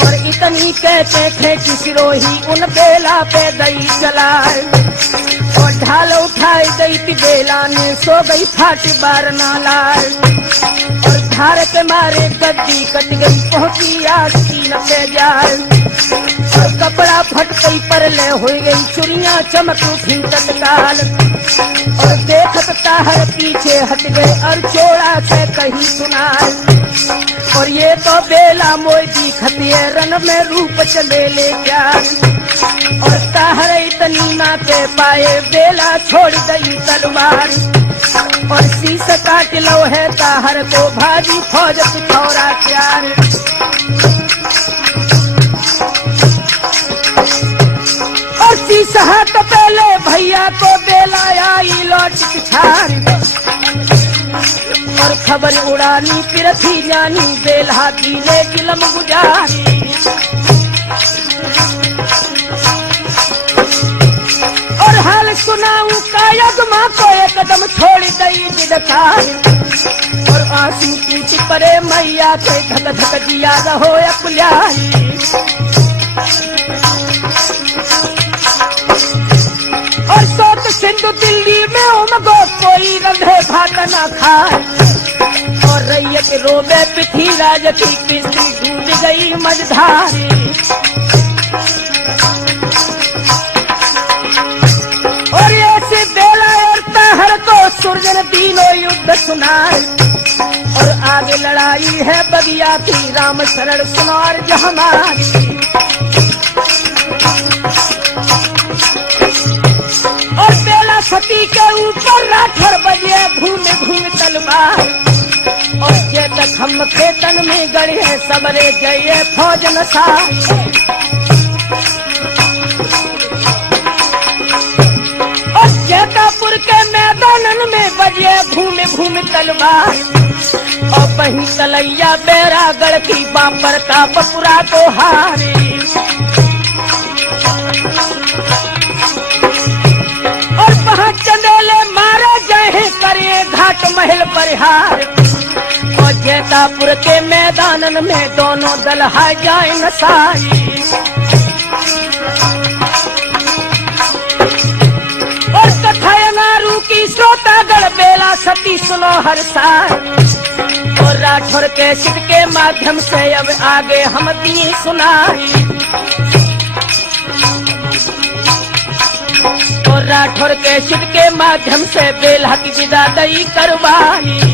और इतनी कहते खेची सिरोही उन बेला पे दई चलाए। और ढाल उठाई गई थी बेला ने सो गई फाट बार ना लाए। और धार के मारे गद्दी कट गई पहुंची आस्तीन पे जाए। और कपड़ा फट गई परले हो गई चुरियां चमक उठी तत्काल। और देखत ताहर पीछे हट गए और चोड़ा से कहीं सुनाए। और ये तो बेला मोई दी खतिए रन में रूप चले ले प्यार। और ताहर इतनी ना के पाए बेला छोड़ गई तलवार। और शीश काट लो है ताहर को भाजी फौज पिठौरा प्यार। और शीश हाथ पहले भैया को बेला आई लौट पिछाड़। और खबर उड़ानी पृथ्वी जानी बेला दीने जिलम गुजारी। और हाल सुनाऊं कायग माँ को एक कदम छोड़ गई दिदकार। और आंसू टूट पड़े मैया के धक धक जिया रहो अकुल्याई। और सोत सिंधु दिल्ली में उमगो कोई रंधे भात न खाए। और रैयत रोबे पृथ्वीराज की किस्ती डूब गई मझधारी। और ऐसे बेला और ताहर को सुरजन तीनों युद्ध सुनाए। और आगे लड़ाई है बगिया की राम शरण सुनार जहमारी। धरती के ऊपर राठौर बजे घूम घूम तलवार और जे तक हम खेतन में गड़े सबरे गए फौज नशा और जैतापुर के मैदान में बजे घूम घूम तलवार और वहीं तलैया बैरागढ़ की बापर का बपुरा को हारे और वहाँ चंदेले मारे गए करे घाट महल परिहार और जैतापुर के मैदान में दोनों दल हाय जाए नसाई और कथायनारू की श्रोतागढ़ बेला सती सुनो हर साल और राठौर के सिद्ध के माध्यम से अब आगे हम दिए सुनाई और राठौर के सिद्ध के माध्यम से बेला की विदा दई करवाई